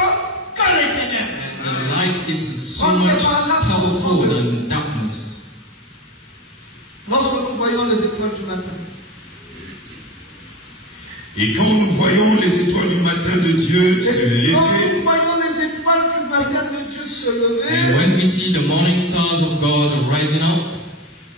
que les ténèbres. And the light is so much powerful than darkness. Lorsque nous voyons les étoiles du matin. Et quand nous voyons les étoiles du matin de Dieu se lever, quand nous voyons les étoiles du matin de Dieu se lever, And when we see the morning stars of God rising up,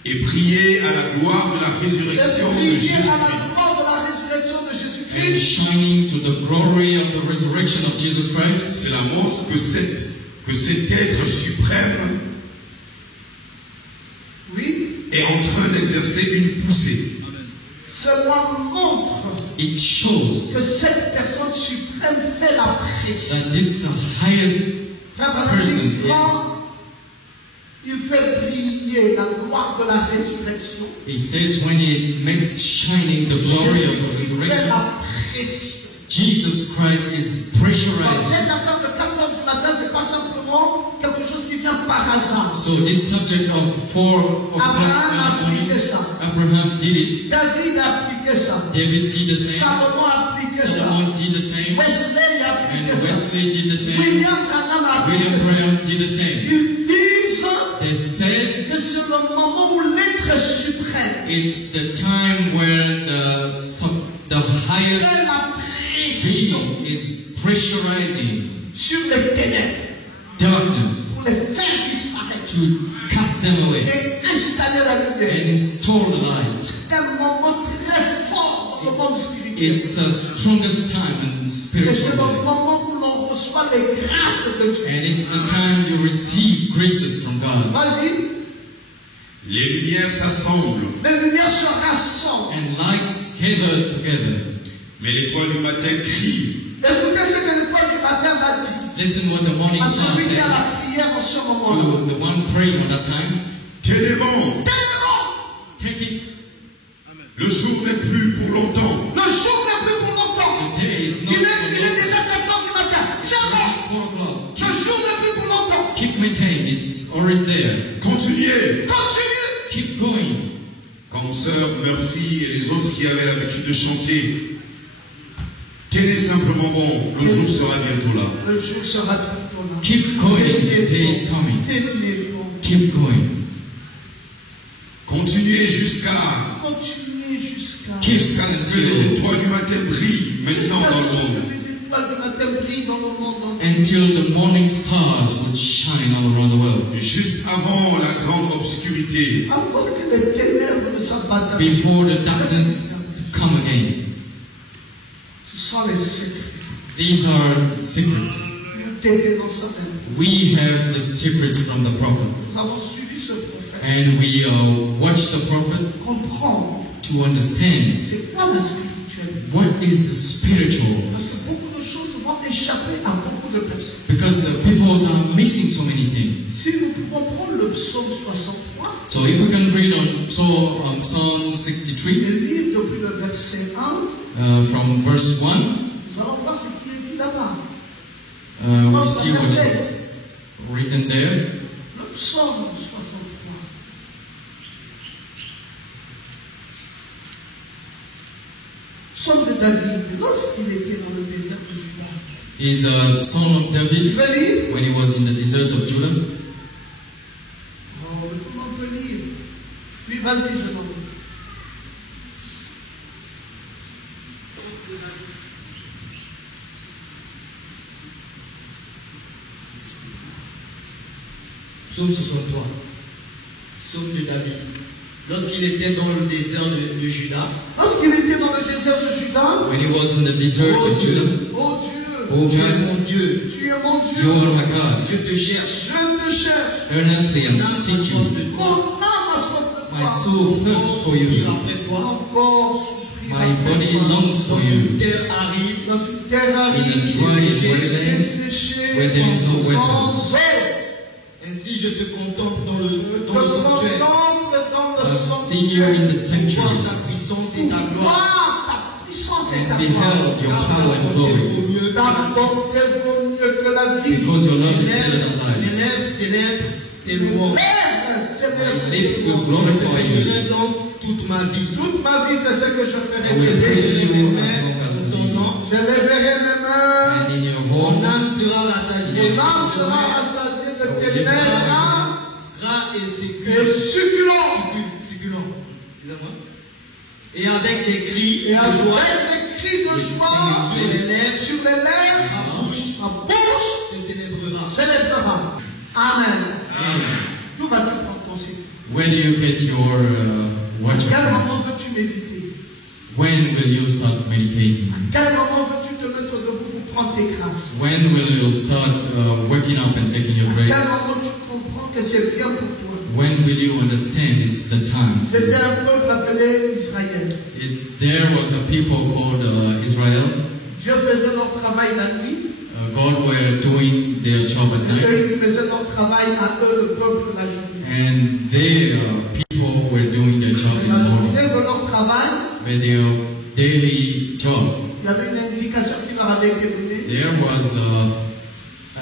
et prier à la gloire de la résurrection de prier à la Jésus-Christ, gloire de la résurrection de and Jésus-Christ, shining to the glory of the resurrection of Jesus Christ, cela montre que cet être suprême oui, est en train d'exercer une poussée. cela montre it shows que cette personne suprême fait la pression. that this highest person il fait briller la gloire de la résurrection. He says when he makes shining the glory of the Il fait resurrection, la pression. Jesus Christ is Dans pressurized. cette affaire de 4 heures du matin, ce n'est pas simplement quelque chose qui vient par hasard. So this subject of 4 o'clock Abraham in a the morning, appliqué ça. Abraham did it. David a appliqué ça. David did the same. Salomon a appliqué ça. Solomon did the same. Wesley a And appliqué ça. Wesley did the same. William Branham a William appliqué ça. Branham did the same. Ils disent They said que c'est le moment où l'être suprême it's the time where the highest fait la pression being is pressurizing sur les ténèbres darkness pour les faire disparaître to cast them away et installer la lumière. and install the light. C'est un moment très fort dans le monde spirituel. It's the strongest time in Et c'est spiritual le life. moment où l'on reçoit les grâces de Dieu. And it's the time you receive graces from God. Vas-y, Les lumières s'assemblent, les lumières se rassemblent. And lights gather together. mais l'étoile du matin crie. Écoutez ce que l'étoile du matin va dire Listen what the morning à star celui qui said a la prière en ce moment-là. to the one praying at that time. Tenez bon, Take it. le jour n'est plus pour longtemps. Le jour n'est plus pour longtemps. The day is Il not est déjà 4 heures du matin. Tiens bon, 4 o'clock. le jour n'est plus pour longtemps. Keep maintaining. It's always there. Continuez, Continue. Keep going. comme sœur Murphy et les autres qui avaient l'habitude de chanter. Tenez simplement bon, le jour sera bientôt là. Le jour sera bientôt là. Keep going. The day is coming. Tenez bon. Keep going. Continuez jusqu'à Continuez jusqu'à ce que les étoiles du matin brillent maintenant dans le monde. les étoiles du matin brillent dans le monde entier. Until the morning stars would shine all around the world. Juste avant la grande obscurité, Avant que les ténèbres ne s'abattent. Before the darkness come again. Ce sont les secrets. These are secrets. We have the secrets from the prophet. And we watch the prophet to understand what is the spiritual. Because people are missing so many things. So if we can read on Psalm 63 from verse 1, we see what is written there. Psaume de David, lorsqu'il était dans le désert de Juda. Is a Psalm of David when he was in the desert of Judah. Oh, comment venir? Oui, vas-y, je m'en vais. Psaume 63. Psaume de David. Lorsqu'il était dans le désert de Juda. Lorsqu'il était dans le désert de Juda. When he was in the desert of Judah. Oh Dieu. Oh, tu es mon Dieu. Tu es mon Dieu. You are my God. Je te cherche. Je te cherche. Earnestly and seek you. My soul thirsts for you. My body longs for you. Dans une terre aride, in a dry and weary land where there is no water. Ainsi je te contemple dans le sanctuaire. I've seen you in the sanctuary. Ta puissance et ta gloire. And beheld your power and glory. Because your love is better than life. Mes lèvres célèbrent tes louanges. My lips will glorify you. Toute ma vie. Toute ma vie, c'est ce que je ferai. I will praise you as long as Ton nom. Je lèverai mes mains. And in your Mon home, âme sera rassasiée. Mon âme sera rassasiée de tes mains. Gras et Et succulent. Excusez-moi. Et avec des cris Et de joie. avec des cris de joie sur les lèvres, ma bouche te célébrera. célébrera. Amen. Amen. D'où vas-tu prendre ton cycle? Where do you get your À watch quel from? moment veux-tu méditer? When will you start meditating? À quel moment veux-tu te mettre debout pour prendre tes grâces? When will you start waking up and taking your À quel grace? moment tu comprends que c'est bien pour toi? When will you understand it's the time? C'était un peuple appelé Israël. There was a people called Israel. Dieu faisait leur travail la nuit. God were doing their job at Et night. eux, ils faisaient leur travail à eux, le peuple, la journée. And their people were doing their job Et in the la morning. journée de leur travail, But their daily job, il y avait une indication qui leur avait été donnée. there was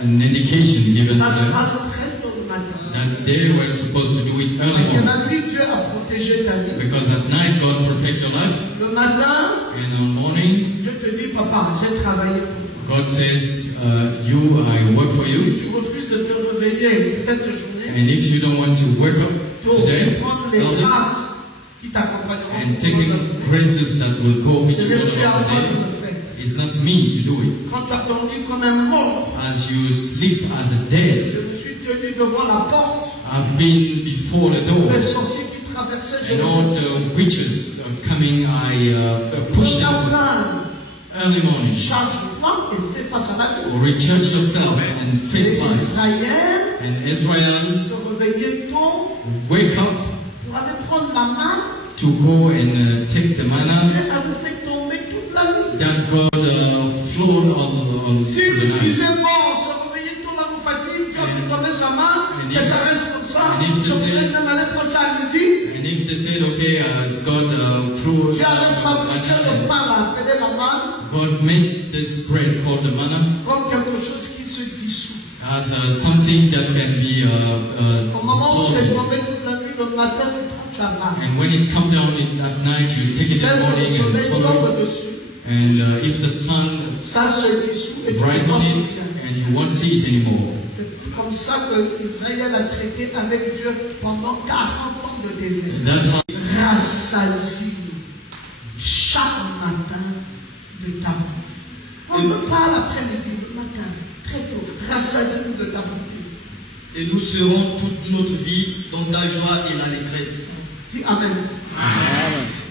an indication given to Ça se them passe très tôt le matin. that they were supposed to do it early Parce que morning. la nuit, Dieu a protégé ta vie. Because at night God protects your life, Le matin, and on morning je te dis, papa, j'ai travaillé pour toi. God says, I work for Si you, tu refuses de te réveiller cette journée, and if you don't want to wake up pour today, prendre les early, grâces qui t'accompagneront and tout au long de la taking journée, graces that will go with c'est you le all Père along moi the qui day, le fait. it's not me to do it. Quand tu as dormi comme un mort, As you sleep as a dead, je me suis tenu devant la porte. I've been before the door, Les sorciers qui traversaient, je and all les the witches coming, I pushed Le them matin, early morning. charge-toi et fais face à la vie. Recharge yourself and Les face life. Israéliens And Israel, se réveillaient tôt wake up pour aller prendre la main. to go and take the manna Dieu avait fait tomber toute la nuit. that God flowed on Si the tu night. disais bon, se réveiller toute la nuit fatigué, Dieu a fait tomber sa main, And et if- ça reste comme ça. and if Je you voulais say- même aller prendre ça à midi. And if they said, okay, as God threw Dieu avait fabriqué le manna, pain là, appelé la manne, God made this bread called the manna comme quelque chose qui se dissout. as something that can be Au moment où c'est dissolved. tombé toute la nuit, le matin, tu prends, tu avales. And when it comes down at night, you take it in the Laisse le morning and soleil swallow tombe it. dessus. And if the sun Ça se dissout et tu rise ne on vois it, plus rien. and you won't see it anymore. C'est comme ça que Israël a traité avec Dieu pendant 40 ans de désert. That's how Rassasie chaque matin de ta bonté. On ne veut pas l'après-midi, le matin, très tôt. Rassasie-nous de ta bonté. Et nous serons toute notre vie dans ta joie et l'allégresse. Dis Amen.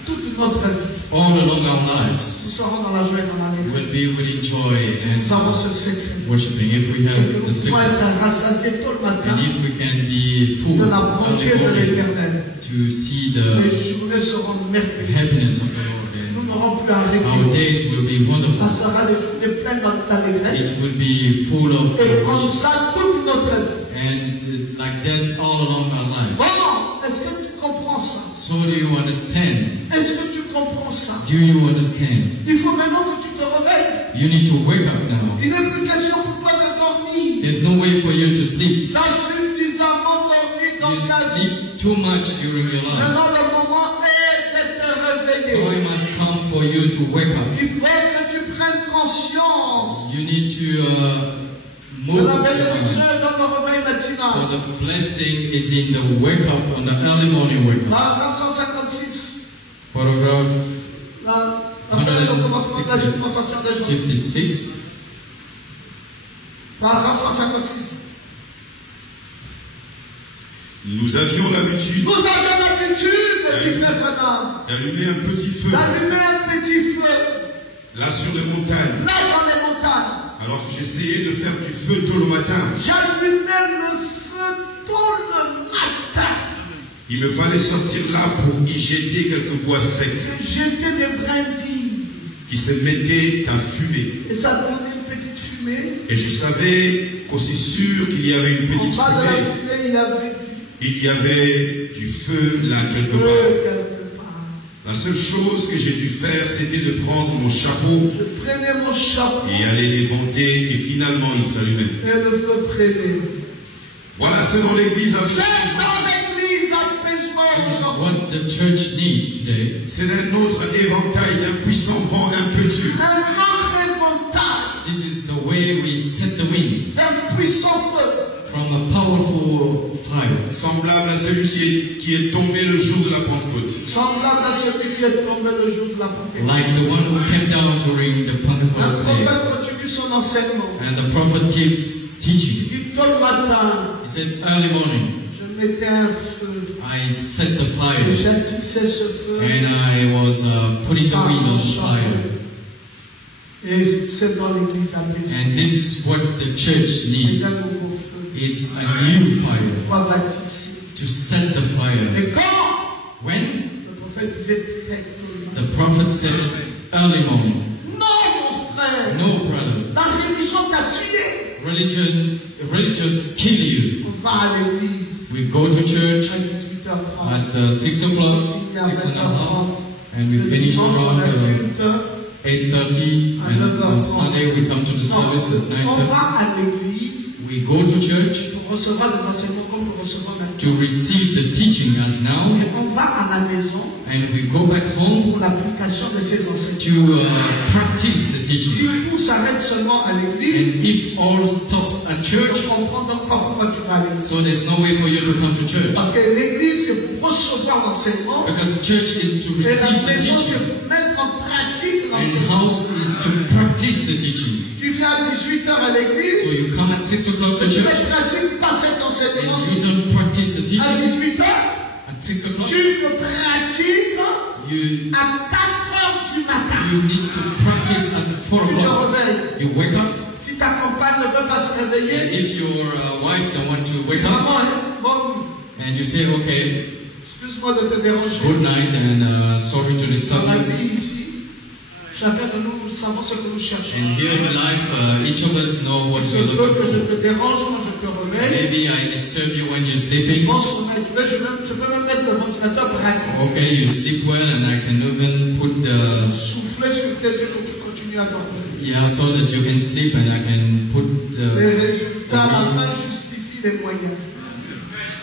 Toute notre vie, all along our lives, nous serons dans la joie et dans l'allégresse. will be within joy Nous avons ce secret. and worshiping. If we have the Nous secret, pouvons être rassasiés tout le matin and if we can be full de la bonté early de morning l'Éternel. to see Les the journées seront merveilleuses. happiness of the Lord, Nous and n'aurons plus à our regretter. days will be Ça wonderful. sera des journées pleines d'allégresse. It will be full of Et comme worship. ça, toute notre vie. And like that all along our life. Bon, est-ce que tu comprends ça? So do you understand? Est-ce que tu comprends ça? Do you understand? Il faut maintenant que tu te réveilles. You need to wake up now. Il n'est plus question pour toi de dormir. There's no way for you to sleep. Tu as suffisamment dormi dans You ta vie. sleep too much during your life. Maintenant, le moment est de te réveiller. Time has come for you to wake up. Il faut que tu prennes conscience You need to de move. la bénédiction et dans le réveil For matinal. the blessing is in the wake up, on the early morning wake up. Paragraphe 156. Paragraph La fin de commencement de la dispensation des gens. 56. Paragraphe 156. Nous avions l'habitude Nous avons l'habitude, petit frère Branham, d'allumer un petit feu d'allumer un petit feu là sur les montagnes. là dans les montagnes. Alors que j'essayais de faire du feu tôt le matin, J'allumais le feu tout le matin. il me fallait sortir là pour y jeter quelques bois secs J'étais des brindilles qui se mettaient à fumer. et ça donnait une petite fumée. Et je savais qu'aussi sûr qu'il y avait une En petite bas de la fumée, fumée, il y avait il y avait du feu là du quelque feu part. quelque part. La seule chose que j'ai dû faire, c'était de prendre mon chapeau Je prenais mon chapeau et aller l'éventer, et finalement il s'allumait. et le feu prenait. Voilà, c'est dans l'église. C'est dans l'église apaisement. This is what the church needs today. C'est un autre éventail d'un puissant vent d'impétueux. Un autre éventail This is the way we set the wind d'un puissant feu. from a powerful fire, Semblable à celui qui est tombé le jour de la Pentecôte. Semblable à celui qui est tombé le jour de la Pentecôte. like the one who came down during the Un Pentecost day. prophète continue son enseignement. And the prophet keeps teaching. Il dit tôt le matin, He said, early morning, je mettais un feu I set the et fire, j'attissais ce feu and I was putting the par wind mon on the fire. chapeau. Et c'est dans l'église apaisement. And this is what the church C'est needs. un nouveau feu. It's a new fire Pourquoi va-t-il to set the fire. Et quand When le prophète disait très tôt, the prophet said, early morning, non mon frère, no brother, la religion t'a tué. religious kill you. On va à l'église We go to church à 18h30. at 6 o'clock, 6:30, and we finish around 8:30, and on Sunday we come to the service at On 9:30. va à l'église We go to church pour recevoir les enseignements comme nous recevons maintenant. to receive the teaching as now, Et on va à la maison and we go back home pour l'application de ces enseignements. to practice the Si teaching. tout s'arrête seulement à And l'église, if all stops at tu church, ne comprends donc pas pourquoi tu vas à l'église. so there's no way for you to come to church. Parce que l'église, c'est pour recevoir l'enseignement. Because church is to Et la receive the maison, teaching, c'est pour mettre en pratique and l'enseignement. house is to practice the teaching. Tu viens à 18h à So l'église, you come at 6 o'clock to tu ne church, pratiques pas cet and enseignement you don't practice the à teaching 18h. at 6 o'clock. Tu le pratiques You à 4h du matin. you need to practice at 4 Tu te o'clock. réveilles. You wake up. Si ta compagne ne veut pas se réveiller, If your wife don't want to wake up, maman, bon, and you say, okay, excuse-moi de te déranger. good night, and sorry to Dans disturb la you. vie ici, chacun de nous, nous savons ce que nous cherchons. And here in life, each of us know what Il se we're peut que je looking te dérange quand je te for. réveille. Maybe I disturb you when you're sleeping. Bon sommeil. Mais je peux même mettre le ventilateur pratique. Okay, you sleep well, and I can even put the Souffler sur tes yeux que tu continues à dormir. yeah, so that you can sleep, and I can put Les the résultats, à la fin, justifient les moyens.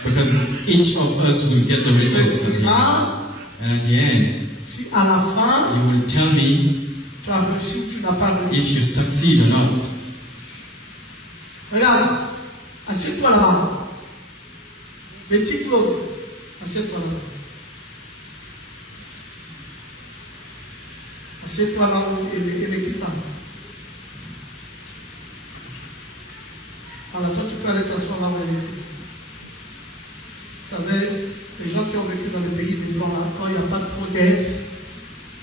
because each of us will get the Et results. tu diras, And at the end, si à la fin, you will tell me tu as réussi ou tu n'as pas if réussi. you succeed or not. Regarde, assieds-toi là-bas. Petit Claude, assieds-toi là-bas. Assieds-toi là où il est quittant. Alors toi, tu peux aller t'asseoir là où elle est. Vous savez, les gens qui ont vécu dans les pays des Blancs, quand il n'y a pas trop d'aide,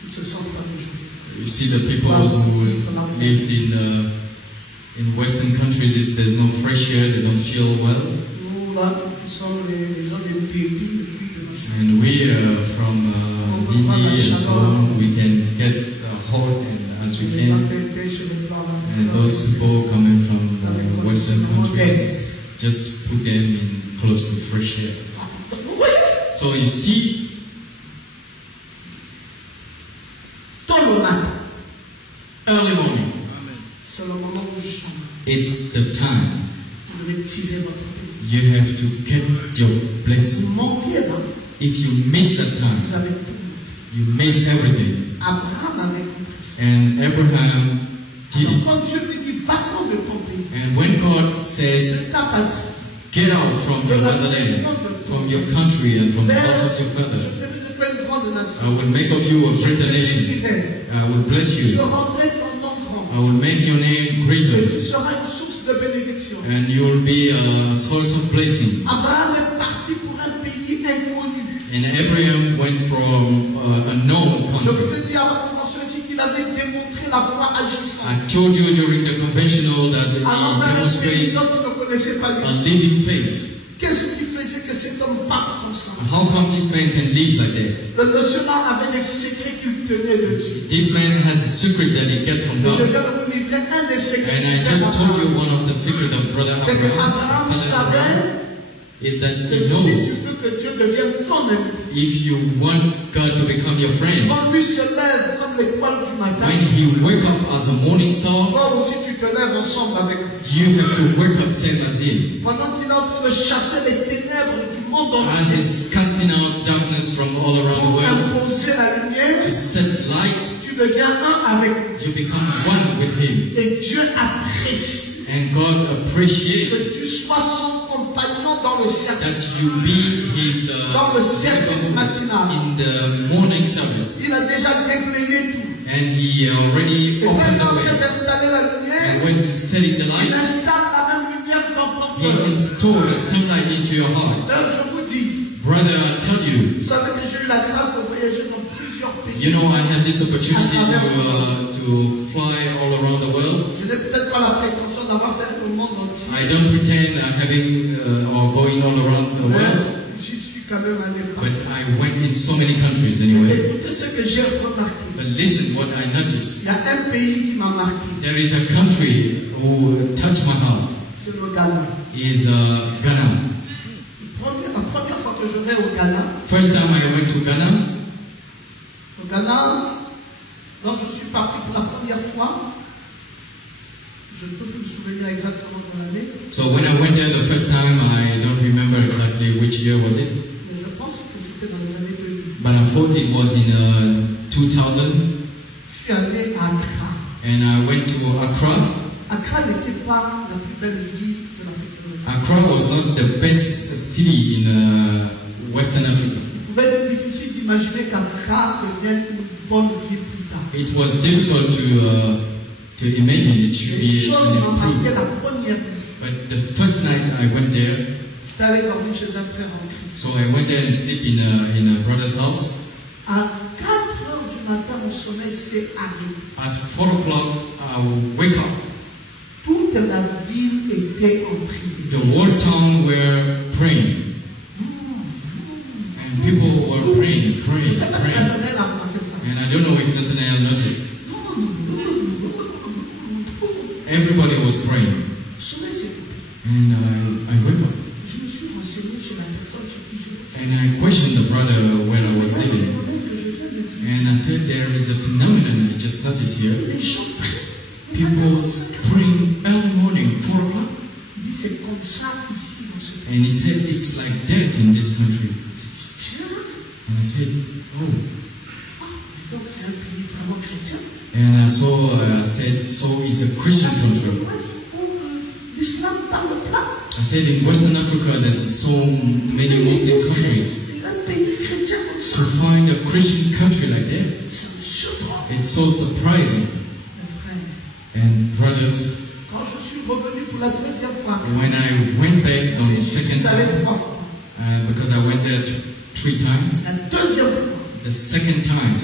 ils se sentent pas toujours. You see the people who if in Western countries if there's no fresh air, they don't feel well. And we from India and so on, we can get hot as we can. And those people coming from Western countries, just put them in close to fresh air. So you see, early morning, it's the time you have to get your blessing. If you miss that time, you miss everything. And Abraham did it. And when God said, get out from your motherland, from your country and from the house of your father, I will make of you a greater nation. I will bless you. I will make your name greater. And you will be a source of blessing. And Abraham went from a known country. I told you during the confessional that he demonstrated a living faith. How come this man can live like that? This man has a secret that he gets from God. And I just told you one of the secrets of Brother Abraham. That he knows if you want God to become your friend, when he wakes up as a morning star, you have to wake up same as him. As he's casting out darkness from all around the world, to set light, you become one with him. And God appreciates that you be his in the morning service. And he already opened the way. And when he's setting the light, he installed sunlight into your heart. Brother, I tell you, you know, I had this opportunity to fly all around the world. I don't pretend having or going all around the world, but I went in so many countries anyway. But listen what I noticed. There is a country who touched my heart. Is Ghana. First time I went to Ghana. Donc je suis parti pour la première fois. Je ne peux plus me souvenir exactement de l'année. So when I went there the first time, I don't remember exactly which year was it. Mais je pense que c'était dans les années 2000. But I thought it was in 2000. Je suis allé à Accra. And I went to Accra. Accra n'était pas la plus belle ville de l'Afrique de l'Ouest. Accra was not the best city in Western Africa. Il pouvait être difficile d'imaginer qu'Accra devienne une bonne ville plus tard. It was difficult to imagine it should be improved. But the first night I went there, so I went there and sleep in a brother's house. À 4 heures du matin, mon sommeil s'est arrêté. At 4 o'clock, I would wake up. Toute la ville était en prière. The whole town were praying. And people were praying. And I don't know if Nathaniel noticed. Everybody was praying. And I wake up. And I questioned the brother where I was living. And I said, there is a phenomenon I just noticed here. People praying early morning, 4 o'clock. And he said, it's like that in this country. And I said, oh. And I said, so it's a Christian country. I said, in Western Africa, there's so many Muslim countries. To find a Christian country like that, it's so surprising. And brothers, when I went back the second time, because I went there 3 times, the second time, it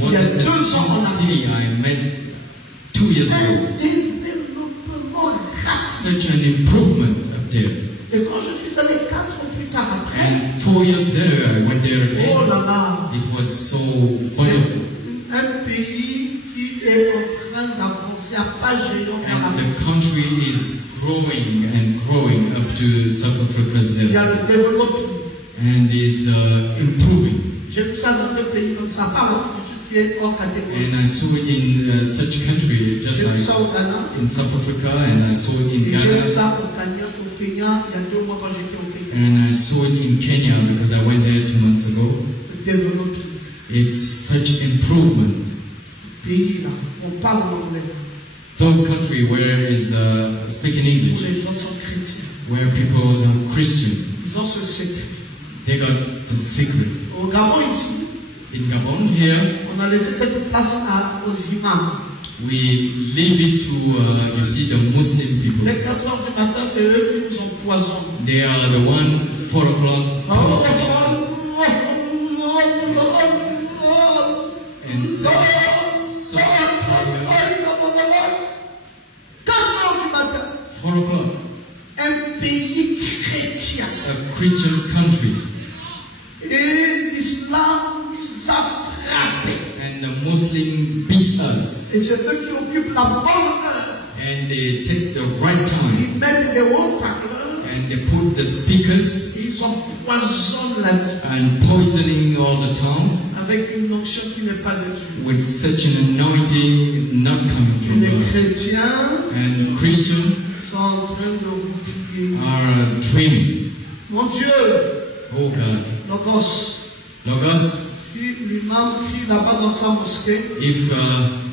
wasn't the same city I met 2 years ago. Such an improvement up there. Et quand je suis allé 4 ans plus tard après, and 4 years later I went there again. Oh là là, it was so wonderful. Un pays qui est en train d'avancer à pas géant. And the country is growing and growing up to South Africa's Il y a level. le développement. And it's improving. J'ai vu ça dans des pays comme ça, par exemple, qui est hors catégorie. And I saw it in such country, just J'ai vu like ça au Ghana. in South Africa, and I saw it in Et j'ai vu Ghana, ça au Kenya, il y a 2 mois quand j'étais au Kenya. and I saw it in Kenya because I went there 2 months ago. Le développement. It's such improvement. Pays là, on parle anglais. Those countries where is speaking Où English, les gens sont chrétiens. where people are Christian, Ils ont ce secret. they got the secret. Au Gabon ici, In Gabon here, on a laissé cette place aux imams. we leave it to, you see, the Muslim people. Les 4 heures du matin, c'est eux qui nous empoisonnent. They are the one 4 o'clock. And so 4 o'clock. Un pays chrétien. A Christian country. Et l'islam nous a frappés. And the Muslim beat us. Et c'est eux qui occupent la bonne heure. And they take the right time. Ils mettent des haut-parleurs. And they put the speakers. Ils empoisonnent la vie. And poisoning all the town. Avec une onction qui n'est pas de Dieu. With such an anointing not coming from Les God. chrétiens And Christians sont en train de oublier. are dreaming. Mon Dieu, Oh God. Logos, si l'imam crie là-bas dans sa mosquée, If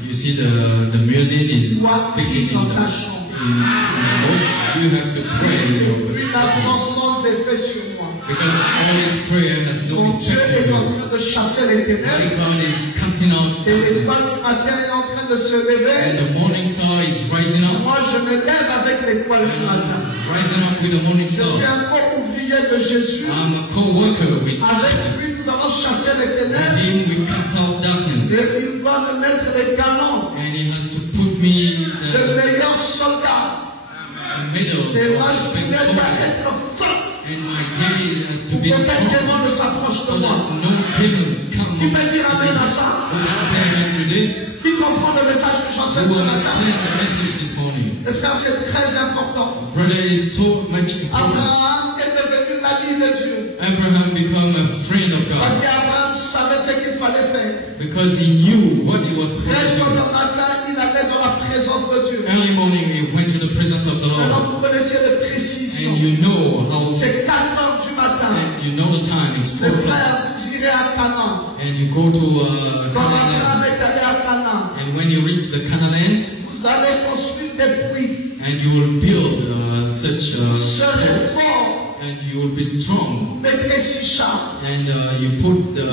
you see the muezzin is toi speaking crie dans ta in chambre. the mosque, you have to pray. Celui là sans effet sur moi. Because all his prayer has no Mon Dieu effect est on en you. train de chasser les ténèbres. My God is casting out Et l'étoile darkness. du matin est en train de se lever. And the morning star is rising up. Moi, je me lève avec l'étoile du matin. Rising up with the morning Je suis star. un co-ouvrier de Jésus. I'm a co-worker with Avec lui, Jesus. nous allons chasser les With ténèbres. him we cast out darkness. Et il va me mettre les canons. And he has to put me Le the meilleur soldat. medals Et of moi, the je best vais soldier. être fort. And my day has to Pour be que aucun strong. démon ne s'approche So de moi. that no demons come Qui peut to dire amen à me. ça? Who can say amen to this? Qui comprend le message que Who j'enseigne ce matin? understand the message this morning? Les frères, c'est très important. Brother is so much important. Abraham est devenu l'ami de Dieu. Abraham became a friend of Parce God qu'Abraham savait ce qu'il fallait faire. because he knew what he was supposed Très tôt to le do. matin, il allait dans la présence de Dieu. Early morning he went to the presence of the Lord. Alors vous connaissez les précisions. And you know how, C'est 4 heures du matin. and you know the time, it's 4 Les o'clock. frères, vous irez à Canaan. And you go to Quand Canaan. Abraham est allé à Canaan, And when you reach the Canaan land, vous allez construire des puits. and you will build such Serez wells, forts. and you will be strong. Vous mettrez 6 chars. And you put the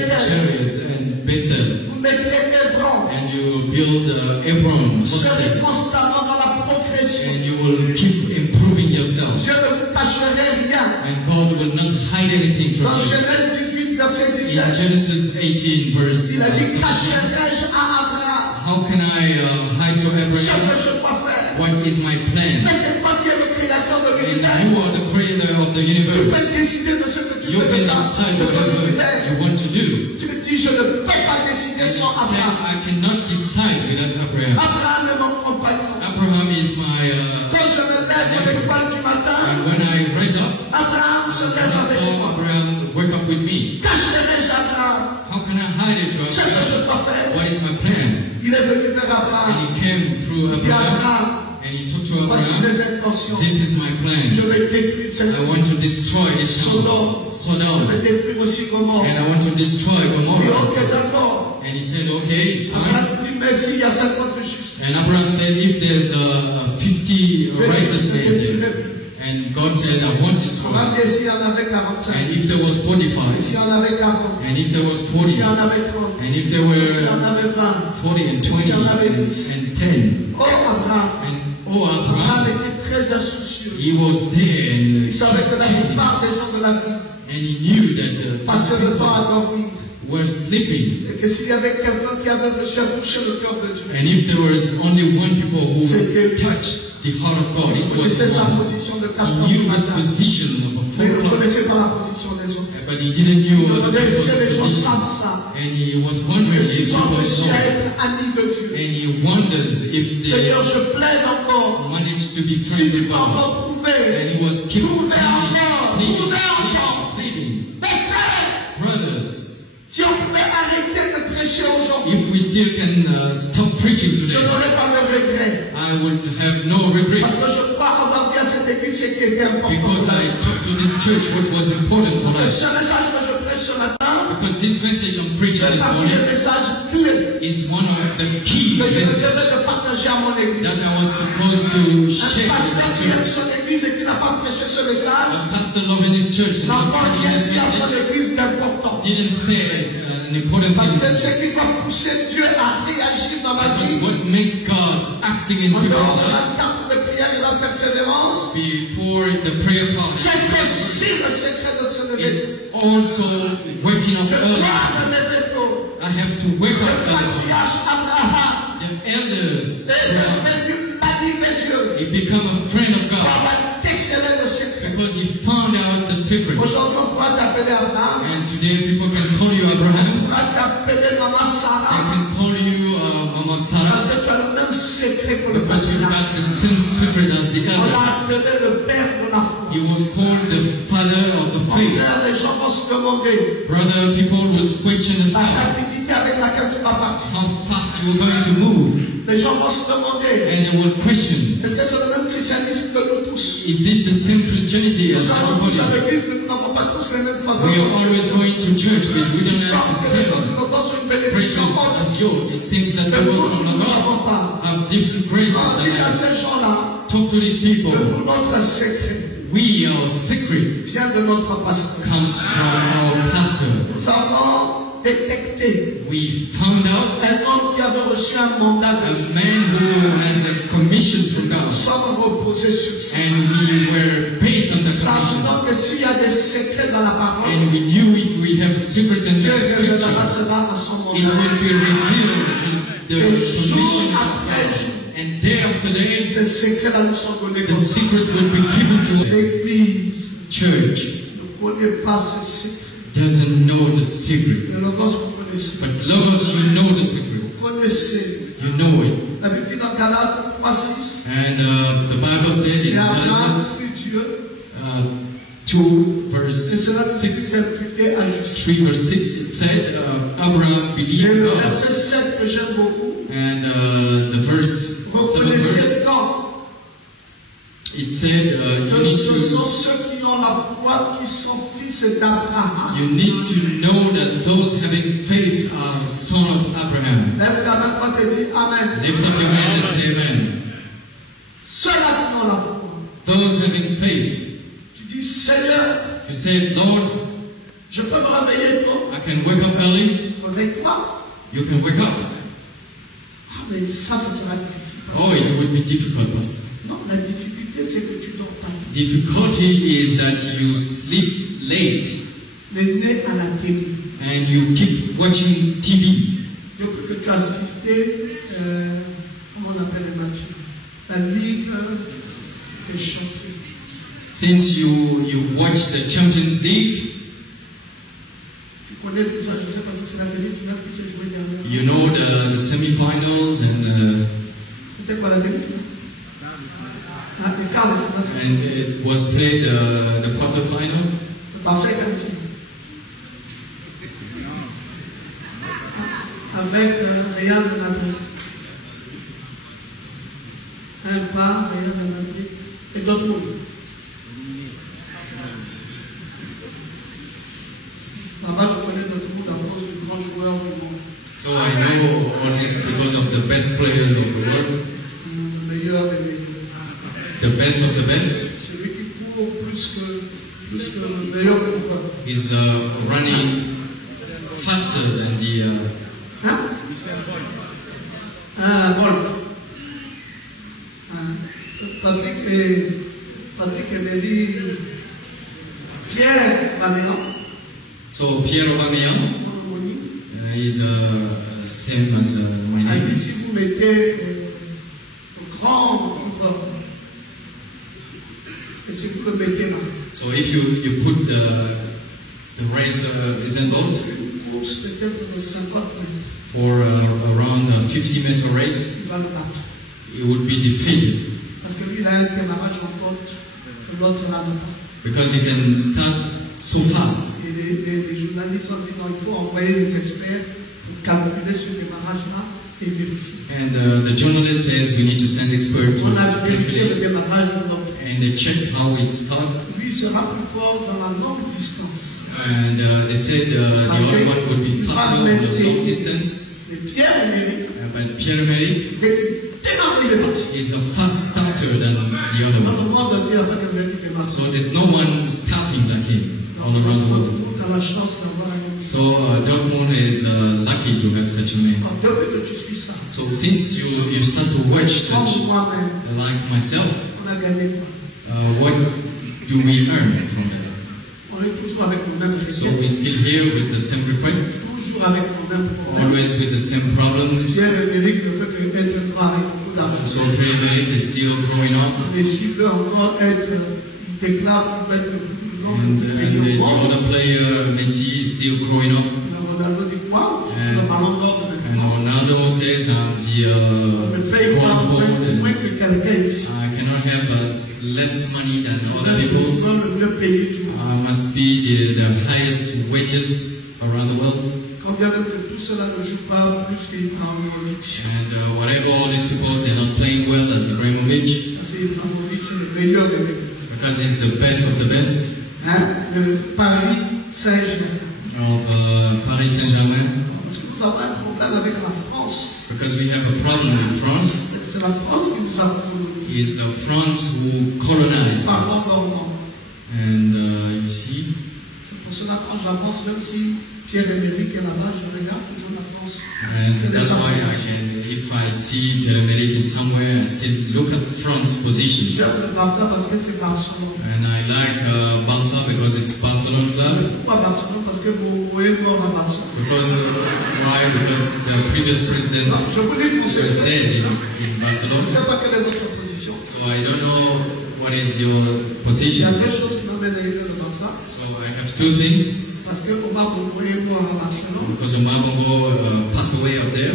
chariots and Bethel, Vous mettrez Hébron. and you will build Hebron, Vous serez hostel, constamment dans la progression. and you will keep improving yourself. Dieu ne vous cacherait rien. And God will not hide anything from Dans you. Genèse 18, verset In 17, Genesis 18, verse il a dit 17, cacherai-je à Abraham how can I hide to ce que Abraham je dois faire? what is my plan? Mais c'est toi qui es le créateur de And l'univers. you are the creator of the Tu universe. peux décider de ce que tu You fais can de ta decide de ton whatever univers. you want to do. Tu me dis, je ne peux pas décider sans Say, Abraham. I cannot decide without Abraham. Abraham est mon compagnon. Abraham is my Quand je me lève à l'étoile du matin, and when I rise up, Abraham se lève I avec saw moi. Abraham wake up with me. Cacherai-je Abraham How can I hide it to ce que Abraham? je dois faire? What is my plan? Il est venu vers Abraham. And he came through Il dit Abraham Abraham, and he took to voici Abraham. mes intentions. This is my Je plan. vais détruire cette I want to destroy this town, Je Sodom, vais détruire aussi Gomorrhe. and I want to destroy Il dit Gomorrah. ok, d'accord. And he said, okay, it's fine. Abraham dit merci, il y a 50 justes. And Abraham said, if there's 50 righteous men there, and God said, I want this Abraham one. dit s'il y en avait 45. And if there was 45, S'il y en avait 40. and if there was S'il 40, y en avait 30. and if there were S'il y en avait 20. 40 and 20 and 10, Oh Abraham. and oh Abraham Abraham, était très insoucieux. he was there and Il savait que la plupart des gens de la vie he knew that passaient le temps à dormir. were sleeping. Et que s'il y avait quelqu'un qui avait réussi à toucher le cœur de Dieu, and if there was only one people who touched the heart of God, it was sa one. position de He knew his position of mais il ne 4 o'clock. connaissait pas la position des autres. But he didn't know Il the demandait est-ce people's que les gens position. savent ça. And he was wondering Est-ce if qu'ils ont people réussi saw à it. être amis de Dieu? And he wonders if Seigneur, they je plaide encore. managed to be Si friends tu with peux God. encore prouver, And he was keep prouver encore, prouver encore. pleading. Mes frères, Brothers, si on pouvait arrêter de prêcher aujourd'hui, if we still can stop preaching je today, n'aurais pas de regret. I would have no regret. Parce que je crois avoir dit à cette église ce qui était important. Because I took to this church what was important for Parce que us. ce message que je prêche ce matin, Because this message I'm preaching c'est this parmi morning les messages clés is one of the key que je messages devais de partager à mon église. that I was supposed to Un share with pasteur the qui aime church. son église et qui n'a pas prêché ce message, A pastor loving his church and n'a not pas preaching rien this dit à son message église d'important. didn't say an important Parce thing. que ce qui va pousser Dieu à réagir dans ma Because vie, what makes God acting in en people's dehors de life la carte de prière et de la persévérance, before the prayer part, c'est aussi le secret de se lever. it's also waking up Je early. dois me lever tôt. I have to wake Le up early. patriarche Abraham The elders, est devenu l'ami de Dieu. he become a friend of On God va déceler le secret. because he found out the secret. Aujourd'hui, on pourra t'appeler Abraham. And today people can call you On Abraham. pourra t'appeler Maman They Sarah. can call you Mama Parce Sarah que tu as le même secret que le because you patriarche. got the same secret as the On l'a elders. appelé le père de la foi. He was called the father of the Mon faith. frère, les gens vont se demander Brother, people will question la themselves rapidité avec laquelle tu vas partir. how fast you're going to move. Les gens vont se demander And they will question, est-ce que c'est le même christianisme que nous tous? is this the same Christianity as Nous allons tous à everybody? l'église, mais nous n'avons pas tous les mêmes faveurs. We are always going to church, but we don't Il semble have the que les gens same qui n'ont pas une graces bénédiction forte. as yours. It seems that Mais nous those from n'en the avons gods pas. have different graces On than dit à us. ces gens-là Talk to these people. que notre secret Our secret vient de notre pasteur. comes from our pastor. Nous avons détecté We found out un homme qui avait reçu un mandat a de Dieu. man who has a commission from Nous God, sommes reposés sur ça. and we were based on the Nous commission. savons que s'il y a des secrets dans la parole, And we knew if we have secret in Dieu the révélera scripture, cela à son it moment. will be revealed in the Et jour commission of après God. jour, And day after day, ces secrets-là nous sont donnés the comme ça. secret will be given to the L'Église church. ne connaît pas ce secret. Doesn't know the secret. Mais lorsque vous connaissez, But Logos, you know the secret. vous connaissez. You know it. La Bible dit dans Galates 3:6, And the Bible said in et Abraham Galatians crut Dieu, 2 et verse cela 6, s'est imputé à justice. 3 verse 6, it said Abraham Et believed le God. verset 7 que j'aime beaucoup, And the verse 7 verse, reconnaissez donc it said you que need ce sont to ceux qui ont la foi qui sont fils d'Abraham. you need to know that those having faith are son of Abraham. Lève ta main quand tu dis Amen. Lift up your hand and say amen. Ceux-là qui ont la foi. Those having faith, Tu dis Seigneur, you say, Lord, je peux me réveiller tôt I can wake up early. avec toi. You can wake up. Ah, mais ça sera difficile. Oh, it will be difficult, Pastor. Non, la difficulté, c'est que tu dors pas. Difficulty is that you sleep late Les nez à la télé. and you keep watching TV. Depuis que tu as assisté, comment on appelle les matchs? La Ligue des champions. Since you watch the Champions League, Tu connais déjà, je ne sais pas si c'est la demi-finale qui s'est jouée dernièrement. you know the semifinals and C'était quoi la demi-finale? Ah, les quarts de finale, c'est and it was played the quarterfinal. Marseille qualifié. Avec Real de Madrid. Un pas, Real de Madrid. Et Dortmund. Là-bas, je connais Dortmund à cause du grand joueur du monde. So I know all this because of the best players of the world, Le meilleur des meilleurs. the best of the best. Celui qui court plus que le meilleur coureur. Is running faster than the Hein? Ah, Bolt. Patrick Emery, Pierre Baméan, so Pierre Aubameyang. Monique, prendre et si vous le mettez là. So if you put the race example for around a 50-meter race, it would be defeated. Because he can start so fast. Les journalistes ont dit qu'il faut envoyer des experts pour calculer ce démarrage-là et vérifier. And the journalist says we need to send experts to calculate and they check how it starts. Lui sera plus fort dans la longue distance. And they said the other one would be faster on the long distance. But Pierre-Emerick is a fast starter than the other one. So there's no one starting like him all around the world. So Dortmund is lucky to have such a man. So since you start to watch such like myself, what do we earn from it? So we're still here with the same request, always with the same problems. So Pierre-Emerick is still growing up. And the other player, Messi, is still growing up. And Ronaldo says I'm the gold and I cannot have less money than other people. I must be the highest wages around the world. And whatever all these people, they're not playing well as Ibrahimovic. Because he's the best of the best. Paris Saint-Germain. Of Paris Saint-Germain. Because we have a problem with France. It's France who colonized us. And you see. And that's why if I see Pierre-Emerick is somewhere, I still look at France's position. And I like Barca because it's Barcelona club. Because why? Because the previous president was dead in Barcelona. So I don't know what is your position. So I have two things. Because Omar Bongo passed away up there.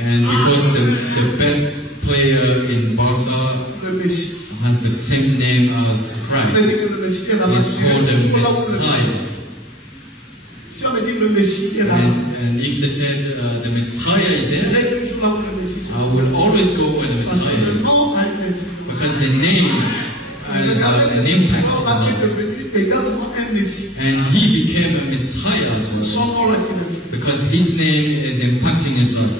And because the best player in Barca has the same name as Christ. He's called the Messiah. And if they said the Messiah is there, I will always go where the Messiah is. Because the name has an impact on God. And he became a Messiah as well. Because his name is impacting us all.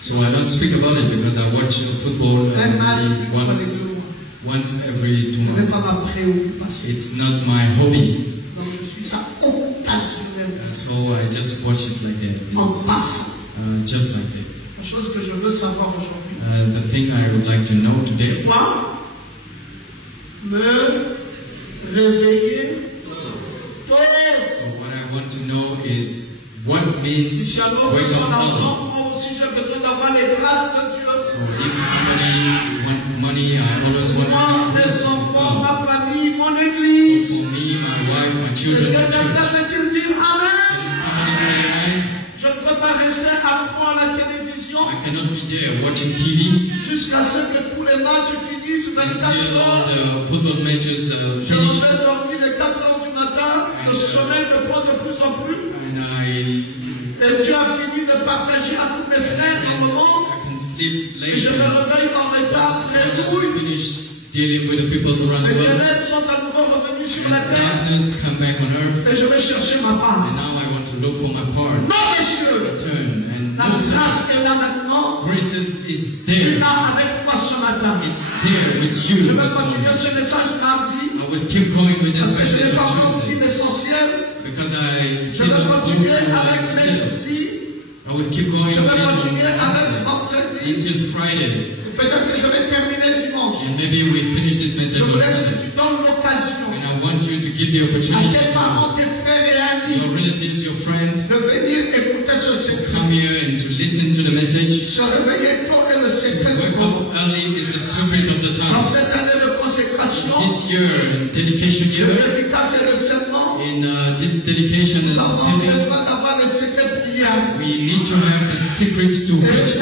So I don't speak about it because I watch football once every 2 months. It's not my hobby. So I just watch it like that. It's just like that. The thing I would like to know today. So what I want to know is what means wake up early. So if somebody wants money, I always want grace of God. For me, my wife, my children, my church. Somebody say amen. I cannot be there watching TV until all the football matches finish. Et Dieu a fini de partager à tous mes frères un moment. Et je me réveille dans mes tasses, mes douilles. Dealing with the people around the world. Les sont à nouveau revenus sur la terre. Darkness come back on earth. Et je vais chercher ma part. And now I want to look for my part. Non, messieurs. Return and la grâce est là maintenant. Grace is there. Tu l'as avec moi ce matin. It's there with you. Je vais continuer ce message mardi. I will keep going with this message. message Parce que je n'ai pas compris l'essentiel. Because I still je vais continuer avec details. I will keep going je vais continuer avec vendredi. Until Friday. Peut-être que je vais terminer dimanche. And maybe we finish this message on Sunday. Je donne l'occasion. And I want you to give the opportunity à tes parents, tes frères et amis. this year, in dedication year, in this dedication and setting, we need to have the secret to which